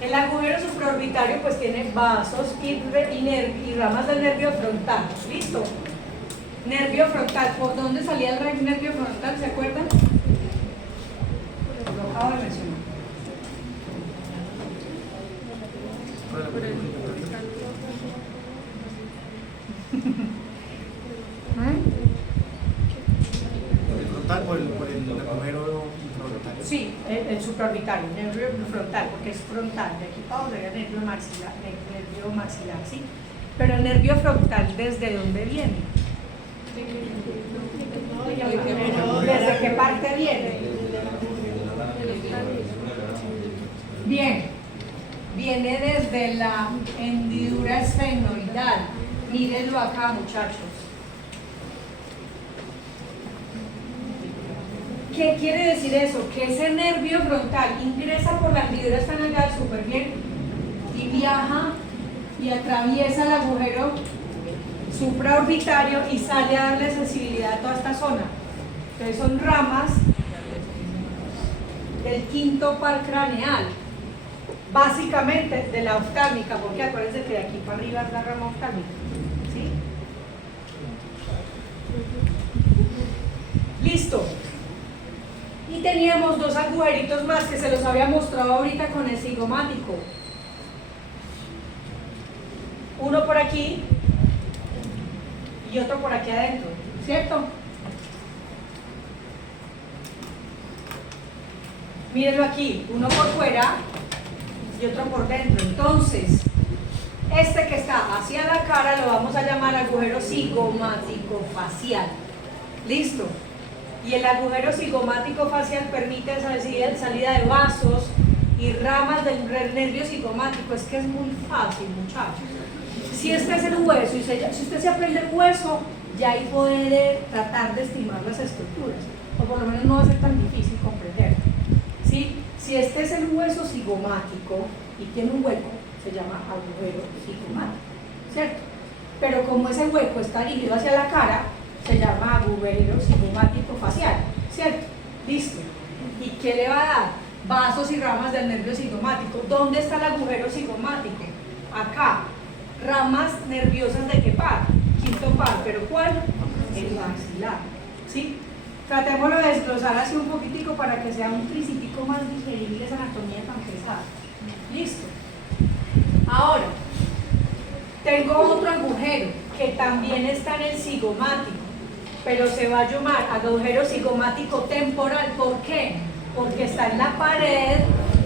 El agujero supraorbitario pues tiene vasos y ramas del nervio frontal. ¿Listo? Nervio frontal. ¿Por dónde salía el nervio frontal? ¿Se acuerdan? Lo acabo de mencionar. Por el agujero infraorbitario. Sí, el supraorbitario, el nervio frontal, porque es frontal, de aquí para abajo sería nervio maxilar, ¿sí? Pero el nervio frontal, ¿desde dónde viene? ¿Desde qué parte viene? Bien, viene desde la hendidura esfenoidal. Mírenlo acá, muchachos. ¿Qué quiere decir eso? Que ese nervio frontal ingresa por la hendidura esfenoidal súper bien y viaja y atraviesa el agujero supraorbitario y sale a darle sensibilidad a toda esta zona. Entonces son ramas del quinto par craneal, básicamente de la oftálmica, porque acuérdense que de aquí para arriba es la rama oftálmica, ¿sí? Listo. Y teníamos dos agujeritos más que se los había mostrado ahorita con el cigomático. Uno por aquí y otro por aquí adentro, ¿cierto? Mírenlo aquí, uno por fuera y otro por dentro. Entonces, este que está hacia la cara lo vamos a llamar agujero cigomático facial. ¿Listo? Y el agujero cigomático facial permite esa salida de vasos y ramas del nervio cigomático. Es que es muy fácil, muchachos. Si este es el hueso y si usted se aprende el hueso, ya ahí puede tratar de estimar las estructuras, o por lo menos no va a ser tan difícil comprender. ¿Sí? Si este es el hueso cigomático y tiene un hueco, se llama agujero cigomático, ¿cierto? Pero como ese hueco está dirigido hacia la cara, se llama agujero cigomático facial, ¿cierto? Listo. ¿Y qué le va a dar? Vasos y ramas del nervio cigomático. ¿Dónde está el agujero cigomático? Acá. Ramas nerviosas de qué par? Quinto par, ¿pero cuál? El maxilar, ¿sí? Tratémoslo de desglosar así un poquitico para que sea un tricitico más digerible esa anatomía tan pesada. Listo. Ahora, tengo otro agujero que también está en el cigomático, pero se va a llamar agujero cigomático temporal. ¿Por qué? Porque está en la pared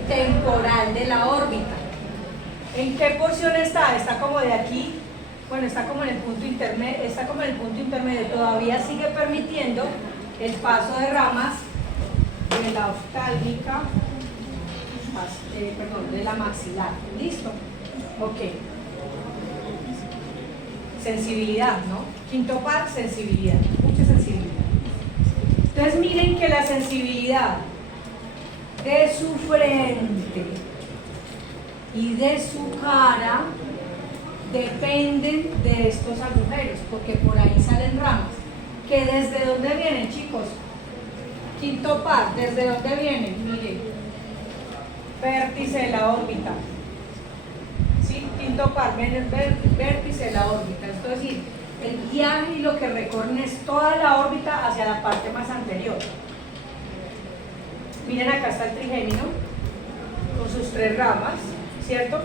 temporal de la órbita. ¿En qué porción está? Está como de aquí, bueno, está como en el punto intermedio, todavía sigue permitiendo el paso de ramas de la oftálmica, de la maxilar. ¿Listo? Ok. Sensibilidad, ¿no? Quinto par, sensibilidad, mucha sensibilidad. Entonces miren que la sensibilidad de su frente y de su cara dependen de estos agujeros, porque por ahí salen ramas. ¿Que desde dónde vienen, chicos? Quinto par, ¿desde dónde vienen? Miren, vértice de la órbita. ¿Sí? Quinto par, viene el vértice de la órbita. Esto es decir, el viaje y lo que recorren es toda la órbita hacia la parte más anterior. Miren, acá está el trigémino con sus tres ramas, ¿cierto?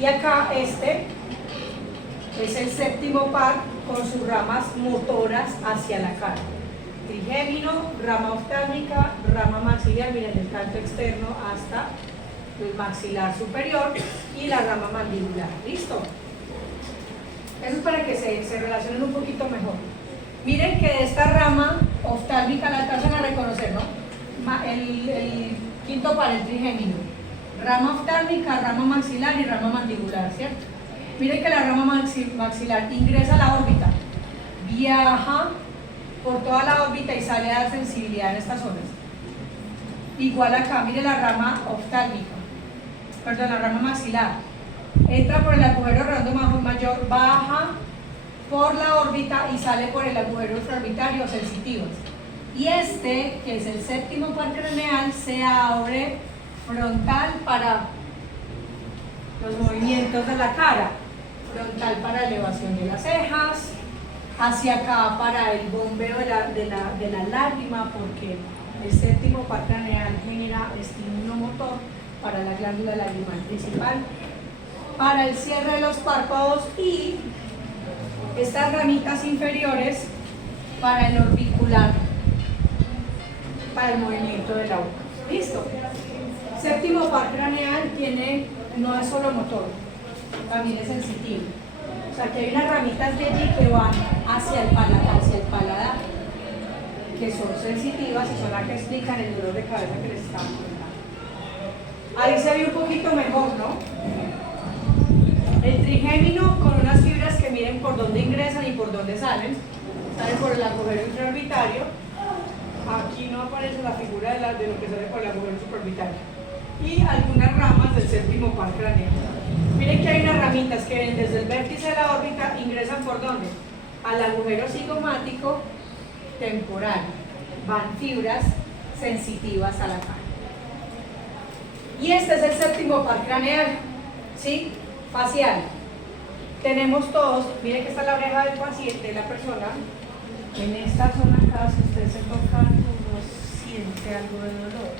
Y acá este es el séptimo par con sus ramas motoras hacia la cara. Trigémino, rama oftálmica, rama maxilar, miren el canto externo hasta el maxilar superior y la rama mandibular. ¿Listo? Eso es para que se relacionen un poquito mejor. Miren que de esta rama oftálmica la alcanzan a reconocer, ¿no? El quinto par, el trigémino. Rama oftálmica, rama maxilar y rama mandibular, ¿cierto? Miren que la rama maxilar ingresa a la órbita, viaja por toda la órbita y sale a dar sensibilidad en estas zonas. Igual acá, miren la rama oftálmica, la rama maxilar. Entra por el agujero redondo mayor, baja por la órbita y sale por el agujero infraorbitario sensitivo. Y este, que es el séptimo par craneal, se abre frontal para los movimientos de la cara, frontal para elevación de las cejas, hacia acá para el bombeo de la lágrima, porque el séptimo par craneal genera estímulo motor para la glándula lagrimal principal, para el cierre de los párpados y estas ramitas inferiores para el orbicular, para el movimiento de la boca. ¿Listo? Séptimo par craneal no es solo motor, también es sensitivo. O sea que hay unas ramitas de allí que van hacia el paladar, que son sensitivas y son las que explican el dolor de cabeza que les estaba contando. Ahí se ve un poquito mejor, ¿no? El trigémino con unas fibras que miren por dónde ingresan y por dónde salen. Salen por el agujero intraorbitario. Aquí no aparece la figura de lo que sale por el agujero supraorbitario. Y algunas ramas del séptimo par craneal. Miren que hay unas ramitas que ven desde el vértice de la órbita, ingresan por dónde? Al agujero cigomático temporal. Van fibras sensitivas a la cara. Y este es el séptimo par craneal, ¿sí? Facial. Tenemos todos, miren que está la oreja del paciente, de la persona. En esta zona acá, si usted se toca, uno siente algo de dolor.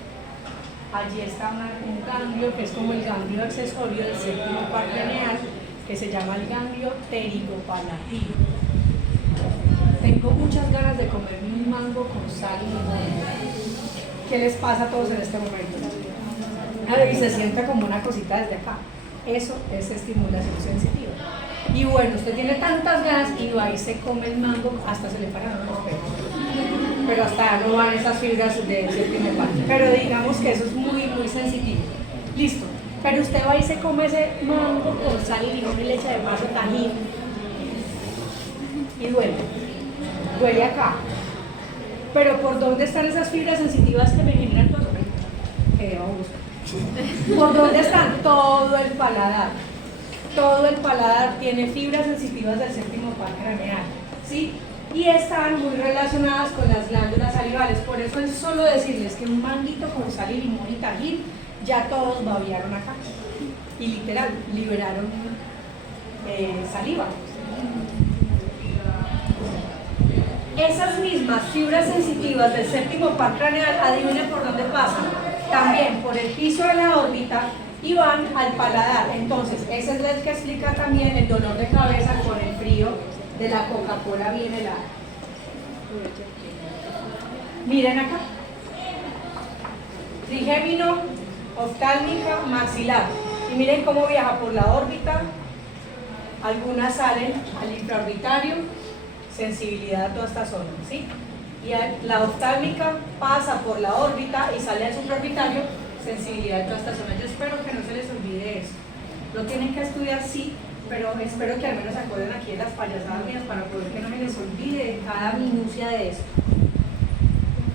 Allí está un ganglio que es como el ganglio accesorio del séptimo par craneal, que se llama el ganglio pterigopalatino. Tengo muchas ganas de comerme un mango con sal y limón. ¿Qué les pasa a todos en este momento? Y se siente como una cosita desde acá. Eso es estimulación sensitiva. Y bueno, usted tiene tantas ganas y va y se come el mango, hasta se le paran los pelos. Pero hasta no van esas fibras del séptimo par. Pero digamos que eso es muy, muy sensitivo. Listo. Pero usted va y se come ese mango con sal y limón y leche de paso, tajín. Y duele. Duele acá. Pero ¿por dónde están esas fibras sensitivas que me generan todo? Vamos a buscar. ¿Por dónde están? Todo el paladar. Todo el paladar tiene fibras sensitivas del séptimo par craneal, ¿sí? Y están muy relacionadas con las glándulas salivales. Por eso es solo decirles que un manguito con sal y limón y tajín, ya todos babearon acá. Y literal, liberaron saliva. Esas mismas fibras sensitivas del séptimo par craneal, adivinen por dónde pasan. También por el piso de la órbita y van al paladar. Entonces, ese es el que explica también el dolor de cabeza con el frío de la Coca-Cola bien helada. Miren acá. Trigémino, oftálmica, maxilar. Y miren cómo viaja por la órbita. Algunas salen al infraorbitario, sensibilidad a toda esta zona, ¿sí? Y la oftálmica pasa por la órbita y sale al supraorbitario, sensibilidad a toda esta zona. Yo espero que no se les olvide eso. Lo tienen que estudiar, sí, pero espero que al menos se acuerden aquí de las payasadas mías para poder que no me les olvide cada minucia de esto.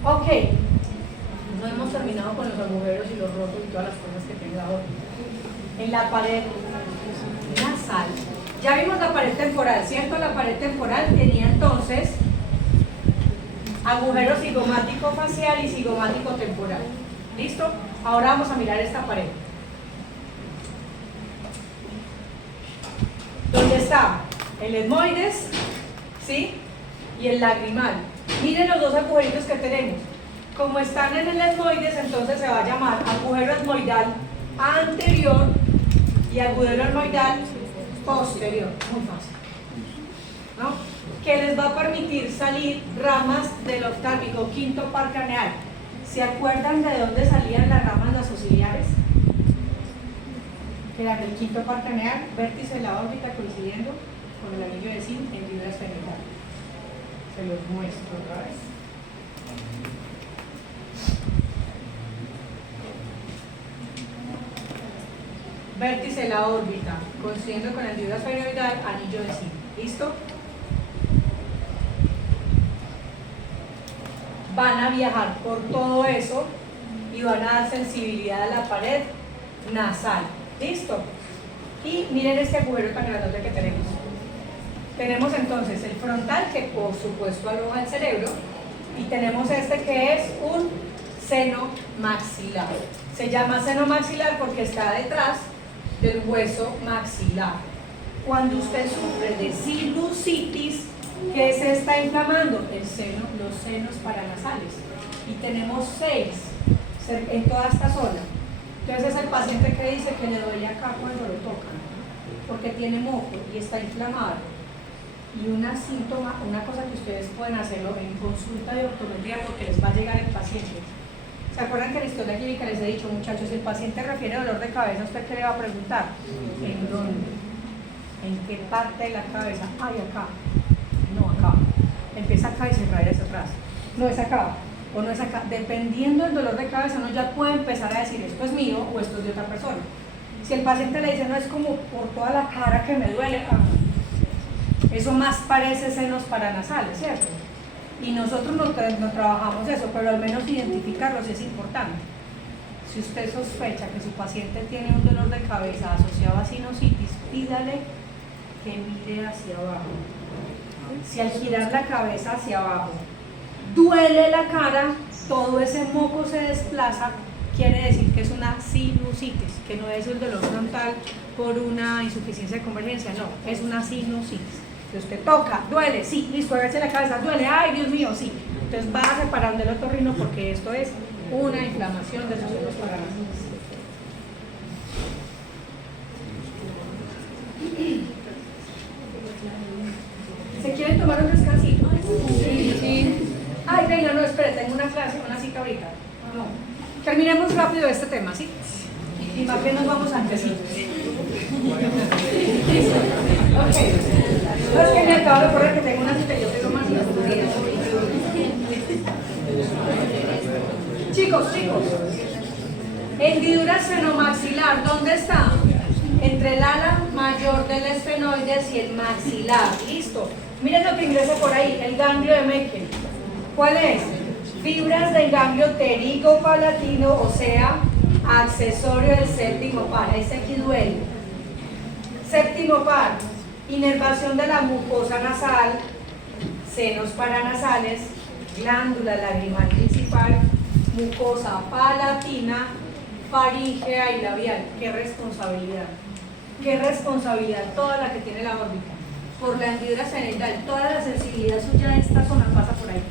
Ok, no hemos terminado con los agujeros y los rotos y todas las cosas que tengo ahora. En la pared nasal, ya vimos la pared temporal, ¿cierto? La pared temporal tenía entonces agujero cigomático facial y cigomático temporal. ¿Listo? Ahora vamos a mirar esta pared. ¿Dónde está? El etmoides, ¿sí? Y el lagrimal. Miren los dos agujeritos que tenemos. Como están en el etmoides, entonces se va a llamar agujero etmoidal anterior y agujero etmoidal posterior. Muy fácil, ¿no? Que les va a permitir salir ramas del oftálmico, quinto par craneal. ¿Se acuerdan de dónde salían las ramas nasociliares? Que eran el quinto par craneal, vértice de la órbita coincidiendo con el anillo de zinc en fibras fenitales. Se los muestro otra vez. Vértice de la órbita coincidiendo con el fibras fenoidal, anillo de zinc. ¿Listo? Van a viajar por todo eso y van a dar sensibilidad a la pared nasal. ¿Listo? Y miren este agujero tan grande que tenemos. Tenemos entonces el frontal, que por supuesto aloja el cerebro, y tenemos este que es un seno maxilar. Se llama seno maxilar porque está detrás del hueso maxilar. Cuando usted sufre de sinusitis, ¿qué se está inflamando? El seno, los senos paranasales. Y tenemos 6 en toda esta zona. Entonces es el paciente que dice que le duele acá cuando lo tocan, porque tiene moco y está inflamado. Y una cosa que ustedes pueden hacerlo en consulta de ortometría, porque les va a llegar el paciente. ¿Se acuerdan que en la historia clínica les he dicho, muchachos, si el paciente refiere dolor de cabeza, ¿usted qué le va a preguntar? ¿En dónde? ¿En qué parte de la cabeza? Ay, acá. No, acá. Empieza acá y se trae hacia atrás. No es acá, o no es acá. Dependiendo del dolor de cabeza, uno ya puede empezar a decir, esto es mío o esto es de otra persona. Si el paciente le dice, no, es como por toda la cara que me duele, eso más parece senos paranasales, ¿cierto? Y nosotros no trabajamos eso, pero al menos identificarlos es importante. Si usted sospecha que su paciente tiene un dolor de cabeza asociado a sinusitis, pídale que mire hacia abajo. Si al girar la cabeza hacia abajo duele la cara, todo ese moco se desplaza quiere decir que es una sinusitis, que no es el dolor frontal por una insuficiencia de convergencia, no, es una sinusitis. Si usted toca, duele, sí, listo, hágase la cabeza, duele, ay Dios mío, sí. Entonces va separando el otorrino porque esto es una inflamación de sus senos paranasales. ¿Se quieren tomar un descansito? Sí. Ay, venga, no, espere, tengo una clase, una cita ahorita. No. Terminemos rápido este tema, ¿sí? Y más bien nos vamos antes. Ok. No es que me acabo de ocurrir que tengo una cita y yo tengo más días. Chicos, hendidura senomaxilar, ¿dónde está? Entre el ala mayor del esfenoides y el maxilar. Listo. Miren lo que ingresa por ahí, el ganglio de Meckel. ¿Cuál es? Fibras del ganglio pterigopalatino, o sea, accesorio del séptimo par. Este aquí duele. Séptimo par, inervación de la mucosa nasal, senos paranasales, glándula lagrimal principal, mucosa palatina, faríngea y labial. ¡Qué responsabilidad! ¡Qué responsabilidad toda la que tiene la órbita! Por la hendidura senoidal, toda la sensibilidad suya de esta zona pasa por ahí.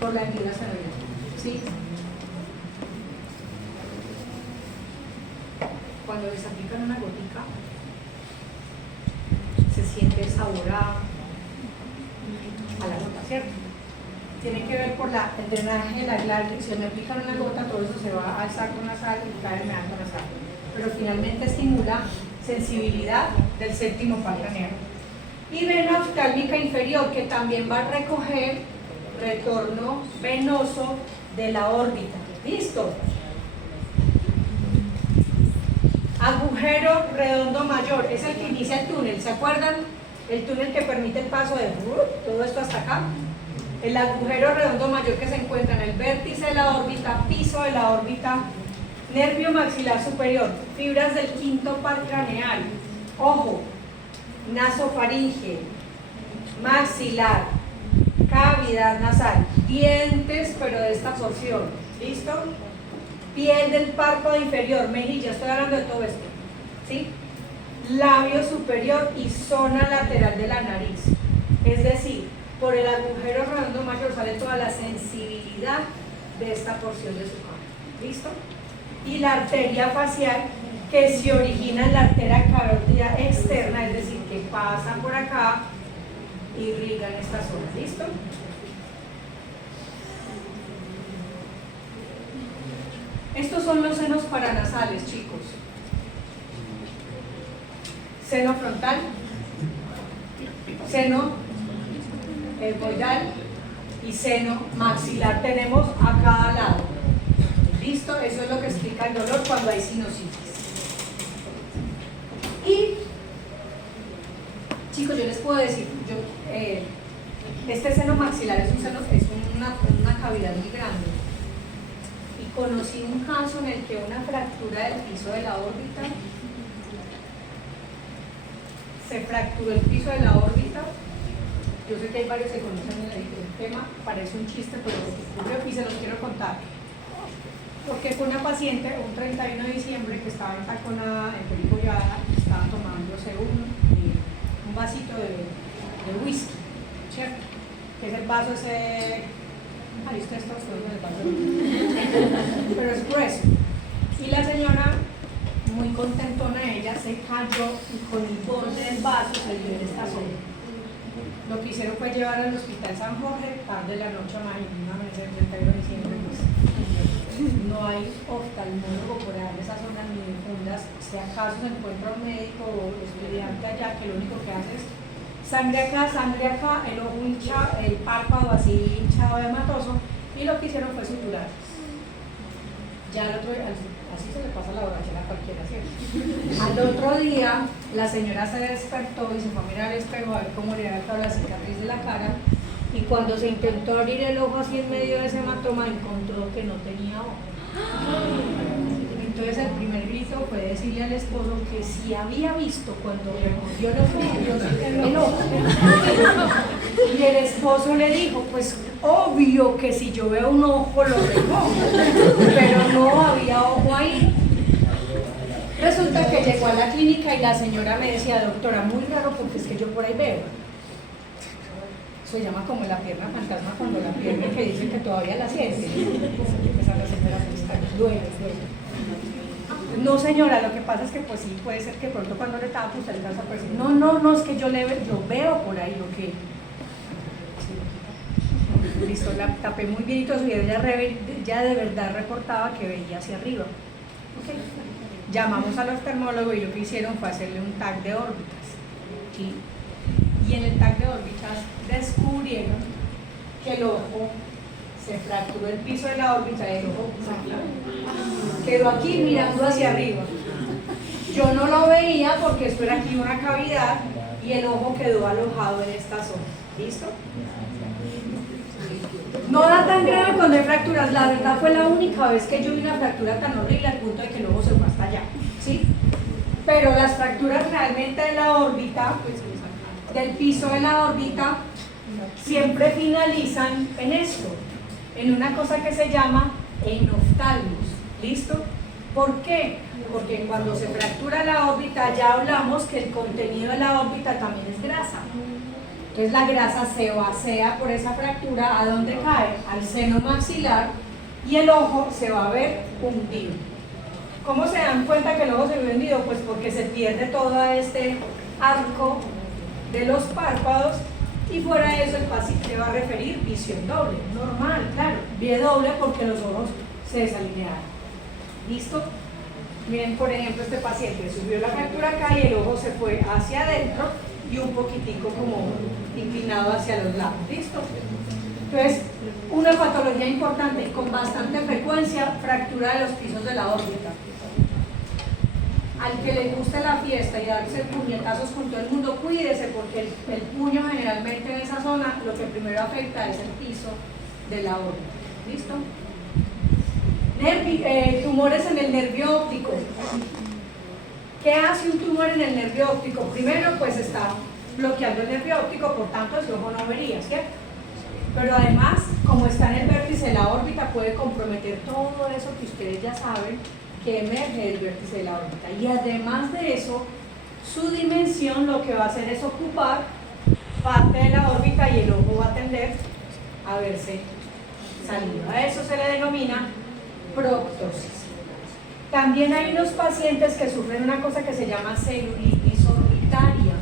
Por la hendidura senoidal. ¿Sí? Cuando les aplican una gotica, se siente el sabor a la gota, ¿cierto? Tiene que ver por el drenaje de la glándula. Si me aplican una gota, todo eso se va al saco nasal y cae en el meato nasal. Pero finalmente estimula sensibilidad del séptimo par craneal. Y vena oftálmica inferior, que también va a recoger retorno venoso de la órbita. ¿Listo? Agujero redondo mayor, es el que inicia el túnel. ¿Se acuerdan? El túnel que permite el paso de todo esto hasta acá. El agujero redondo mayor que se encuentra en el vértice de la órbita, piso de la órbita, nervio maxilar superior, fibras del quinto par craneal, ojo, nasofaringe, maxilar, cavidad nasal, dientes, pero de esta porción, ¿listo? Piel del párpado inferior, mejilla, estoy hablando de todo esto, ¿sí? Labio superior y zona lateral de la nariz, es decir, por el agujero redondo mayor sale toda la sensibilidad de esta porción de su cara, ¿listo? Y la arteria facial que se origina en la arteria carótida externa, es decir, que pasa por acá y irriga en esta zona, ¿listo? Estos son los senos paranasales, chicos. Seno frontal, seno escoital y seno maxilar. Tenemos a cada lado. ¿Listo? Eso es lo que explica el dolor cuando hay sinusitis. Y, chicos, yo les puedo decir, este seno maxilar es una cavidad muy grande. Y conocí un caso en el que una fractura del piso de la órbita, se fracturó el piso de la órbita. Yo sé que hay varios que conocen el tema, parece un chiste, pero ocurrió y se los quiero contar. Porque fue una paciente, un 31 de diciembre, que estaba entaconada en Pericollada, estaba tomándose un vasito de whisky, ¿cierto? Que es el vaso ese, ahí ustedes todos conocen el vaso, pero es grueso. Y la señora, muy contentona ella, se cayó y con el borde del vaso se dio en esta zona. Lo que hicieron fue llevar al hospital San Jorge, tarde de la noche a una amanecer el 31 de diciembre, pues, no hay oftalmólogo por ahí en esas zonas ni fundas. Si acaso se encuentra un médico o estudiante allá que lo único que hace es sangre acá, el ojo hinchado, el párpado así hinchado hematoso, y lo que hicieron fue suturar. Ya al otro día, así se le pasa la borrachera a cualquiera, ¿cierto? Al otro día la señora se despertó y se fue a mirar al espejo a ver cómo le había quedado la cicatriz de la cara. Y cuando se intentó abrir el ojo así en medio de ese hematoma, encontró que no tenía ojo. Entonces el primer grito fue decirle al esposo que si había visto cuando recogió los ojos el ojo. Y el esposo le dijo, pues obvio que si yo veo un ojo lo remojo, pero no había ojo ahí. Resulta que llegó a la clínica y la señora me decía, doctora, muy raro porque es que yo por ahí veo. Se llama como la pierna fantasma cuando la pierna que dicen que todavía la siente. Esa la señora duele. No señora, lo que pasa es que pues sí, puede ser que pronto cuando le tapa usted alcanza a percibir. No, es que yo lo veo por ahí, ok. Sí. Listo, la tapé muy bien y todo eso, y ella de verdad reportaba que veía hacia arriba. Okay. Llamamos al oftalmólogo y lo que hicieron fue hacerle un TAC de órbitas. ¿Sí? Y en el TAC de órbitas descubrieron que el ojo se fracturó el piso de la órbita y el ojo quedó aquí mirando hacia arriba. Yo no lo veía porque esto era aquí una cavidad y el ojo quedó alojado en esta zona. ¿Listo? No da tan grave cuando hay fracturas. La verdad fue la única vez que yo vi una fractura tan horrible al punto de que el ojo se fue hasta allá. ¿Sí? Pero las fracturas realmente de la órbita, del piso de la órbita, siempre finalizan en esto, en una cosa que se llama enoftalmos. ¿Listo? ¿Por qué? Porque cuando se fractura la órbita ya hablamos que el contenido de la órbita también es grasa. Entonces la grasa se vacía por esa fractura. ¿A dónde cae? Al seno maxilar y el ojo se va a ver hundido. ¿Cómo se dan cuenta que el ojo se ve hundido? Pues porque se pierde todo este arco de los párpados y fuera de eso el paciente va a referir visión doble, normal, claro, ve doble porque los ojos se desalinearon. ¿Listo? Miren, por ejemplo, este paciente subió la fractura acá y el ojo se fue hacia adentro y un poquitico como inclinado hacia los lados. ¿Listo? Entonces, una patología importante con bastante frecuencia, fractura de los pisos de la órbita. Al que le guste la fiesta y darse puñetazos con todo el mundo, cuídese porque el puño generalmente en esa zona lo que primero afecta es el piso de la órbita. ¿Listo? Tumores en el nervio óptico. ¿Qué hace un tumor en el nervio óptico? Primero, pues está bloqueando el nervio óptico, por tanto ese ojo no vería, ¿cierto? Pero además, como está en el vértice de la órbita, puede comprometer todo eso que ustedes ya saben que emerge del vértice de la órbita. Y además de eso, su dimensión lo que va a hacer es ocupar parte de la órbita y el ojo va a tender a verse salido. A eso se le denomina proptosis. También hay unos pacientes que sufren una cosa que se llama celulitis orbitaria.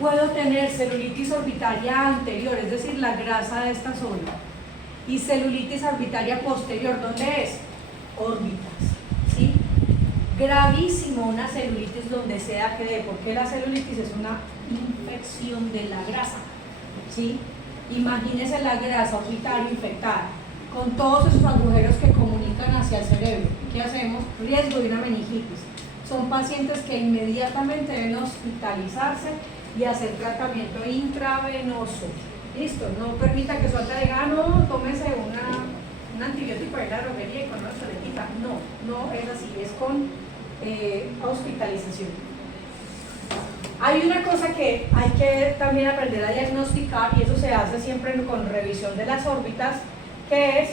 Puedo tener celulitis orbitaria anterior, es decir, la grasa de esta zona, y celulitis orbitaria posterior, ¿dónde es? Órbitas, ¿sí? Gravísimo una celulitis donde sea que dé, porque la celulitis es una infección de la grasa, ¿sí? Imagínense la grasa orbitaria infectada, con todos esos agujeros que comunican hacia el cerebro. ¿Qué hacemos? Riesgo de una meningitis. Son pacientes que inmediatamente deben hospitalizarse y hacer tratamiento intravenoso. Listo, no permita que su alta diga, no, tómese un antibiótico para la droguería y con eso le quita. No es así, es con hospitalización. Hay una cosa que hay que también aprender a diagnosticar y eso se hace siempre con revisión de las órbitas, que es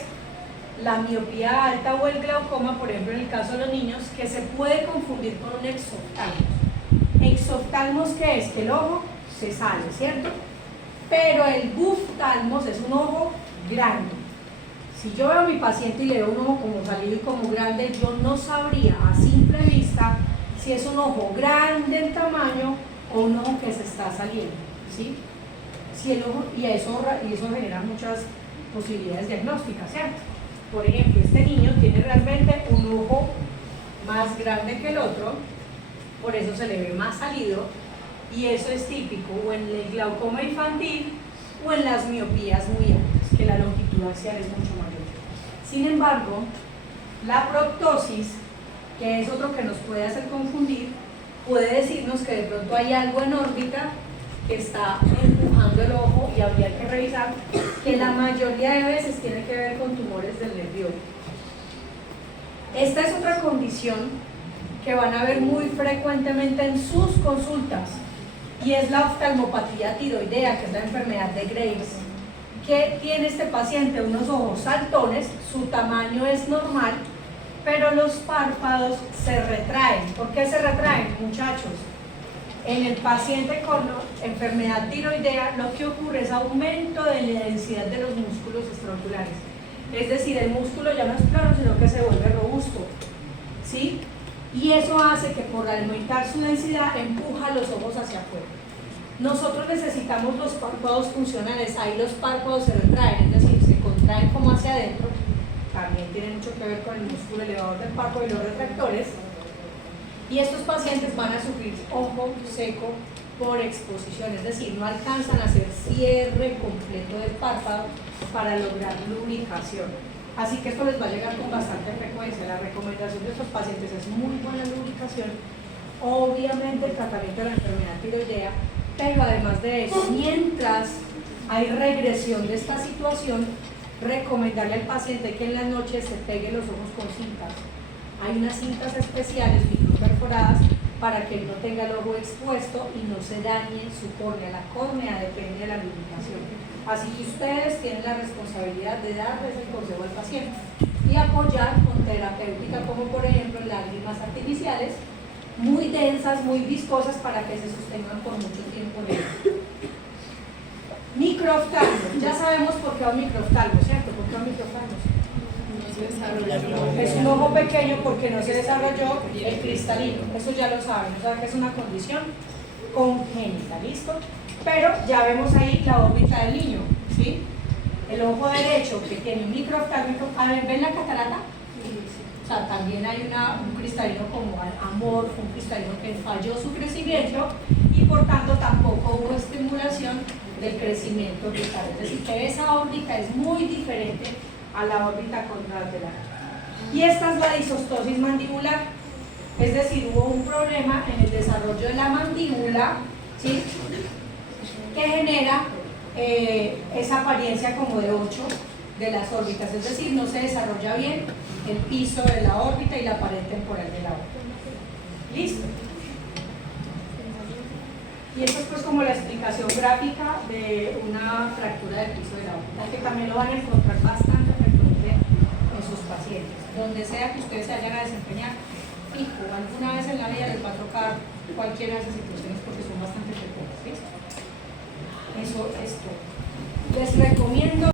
la miopía alta o el glaucoma, por ejemplo en el caso de los niños, que se puede confundir con un exoftalmos. Exoftalmos, ¿qué es? Que el ojo se sale, ¿cierto? Pero el buftalmos es un ojo grande. Si yo veo a mi paciente y le veo un ojo como salido y como grande, yo no sabría a simple vista si es un ojo grande en tamaño o un ojo que se está saliendo, ¿sí? Si el ojo, y eso genera muchas posibilidades diagnósticas, ¿cierto? Por ejemplo, este niño tiene realmente un ojo más grande que el otro, por eso se le ve más salido, y eso es típico o en el glaucoma infantil o en las miopías muy altas, que la longitud axial es mucho mayor. Sin embargo, la proptosis, que es otro que nos puede hacer confundir, puede decirnos que de pronto hay algo en órbita que está empujando el ojo y habría que revisar, que la mayoría de veces tiene que ver con tumores del nervio óptico. Esta es otra condición que van a ver muy frecuentemente en sus consultas. y es la oftalmopatía tiroidea, que es la enfermedad de Graves. ¿Qué tiene este paciente? Unos ojos saltones, su tamaño es normal, pero los párpados se retraen. ¿Por qué se retraen, muchachos? En el paciente con enfermedad tiroidea lo que ocurre es aumento de la densidad de los músculos extraoculares. Es decir, el músculo ya no es plano, sino que se vuelve robusto, ¿sí? Y eso hace que por aumentar su densidad empuja los ojos hacia afuera. Nosotros necesitamos los párpados funcionales, ahí los párpados se retraen, es decir, se contraen como hacia adentro, también tiene mucho que ver con el músculo elevador del párpado y los retractores, y estos pacientes van a sufrir ojo seco por exposición, es decir, no alcanzan a hacer cierre completo del párpado para lograr lubricación. Así que esto les va a llegar con bastante frecuencia. La recomendación de estos pacientes es muy buena lubricación, obviamente el tratamiento de la enfermedad tiroidea, pero además de eso, mientras hay regresión de esta situación, recomendarle al paciente que en la noche se pegue los ojos con cintas. Hay unas cintas especiales perforadas para que no tenga el ojo expuesto y no se dañe su córnea. La córnea depende de la lubricación. Así que ustedes tienen la responsabilidad de darles el consejo al paciente y apoyar con terapéutica, como por ejemplo lágrimas artificiales, muy densas, muy viscosas, para que se sostengan por mucho tiempo. Microoftalmo, ya sabemos por qué va microoftalmo, ¿cierto? ¿Por qué va microoftalmo? Es un ojo pequeño porque no se desarrolló el cristalino, eso ya lo saben, o sea que es una condición congénita, ¿listo? Pero ya vemos ahí la órbita del niño, ¿sí? El ojo derecho que tiene microoftalmo, a ver, ¿ven la catarata? O sea, también hay un cristalino como amorfo, un cristalino que falló su crecimiento y por tanto tampoco hubo estimulación del crecimiento cristal. Es decir, que esa órbita es muy diferente a la órbita contralateral. Y esta es la disostosis mandibular, es decir, hubo un problema en el desarrollo de la mandíbula, ¿sí? Que genera esa apariencia como de 8 de las órbitas, es decir, no se desarrolla bien el piso de la órbita y la pared temporal de la órbita. ¿Listo? Y esto es pues como la explicación gráfica de una fractura del piso de la órbita, que también lo van a encontrar bastante frecuente en sus pacientes. Donde sea que ustedes se vayan a desempeñar, fijo, alguna vez en la vida les va a tocar cualquiera de esas situaciones porque son bastante frecuentes. ¿Listo? Eso es todo. Les recomiendo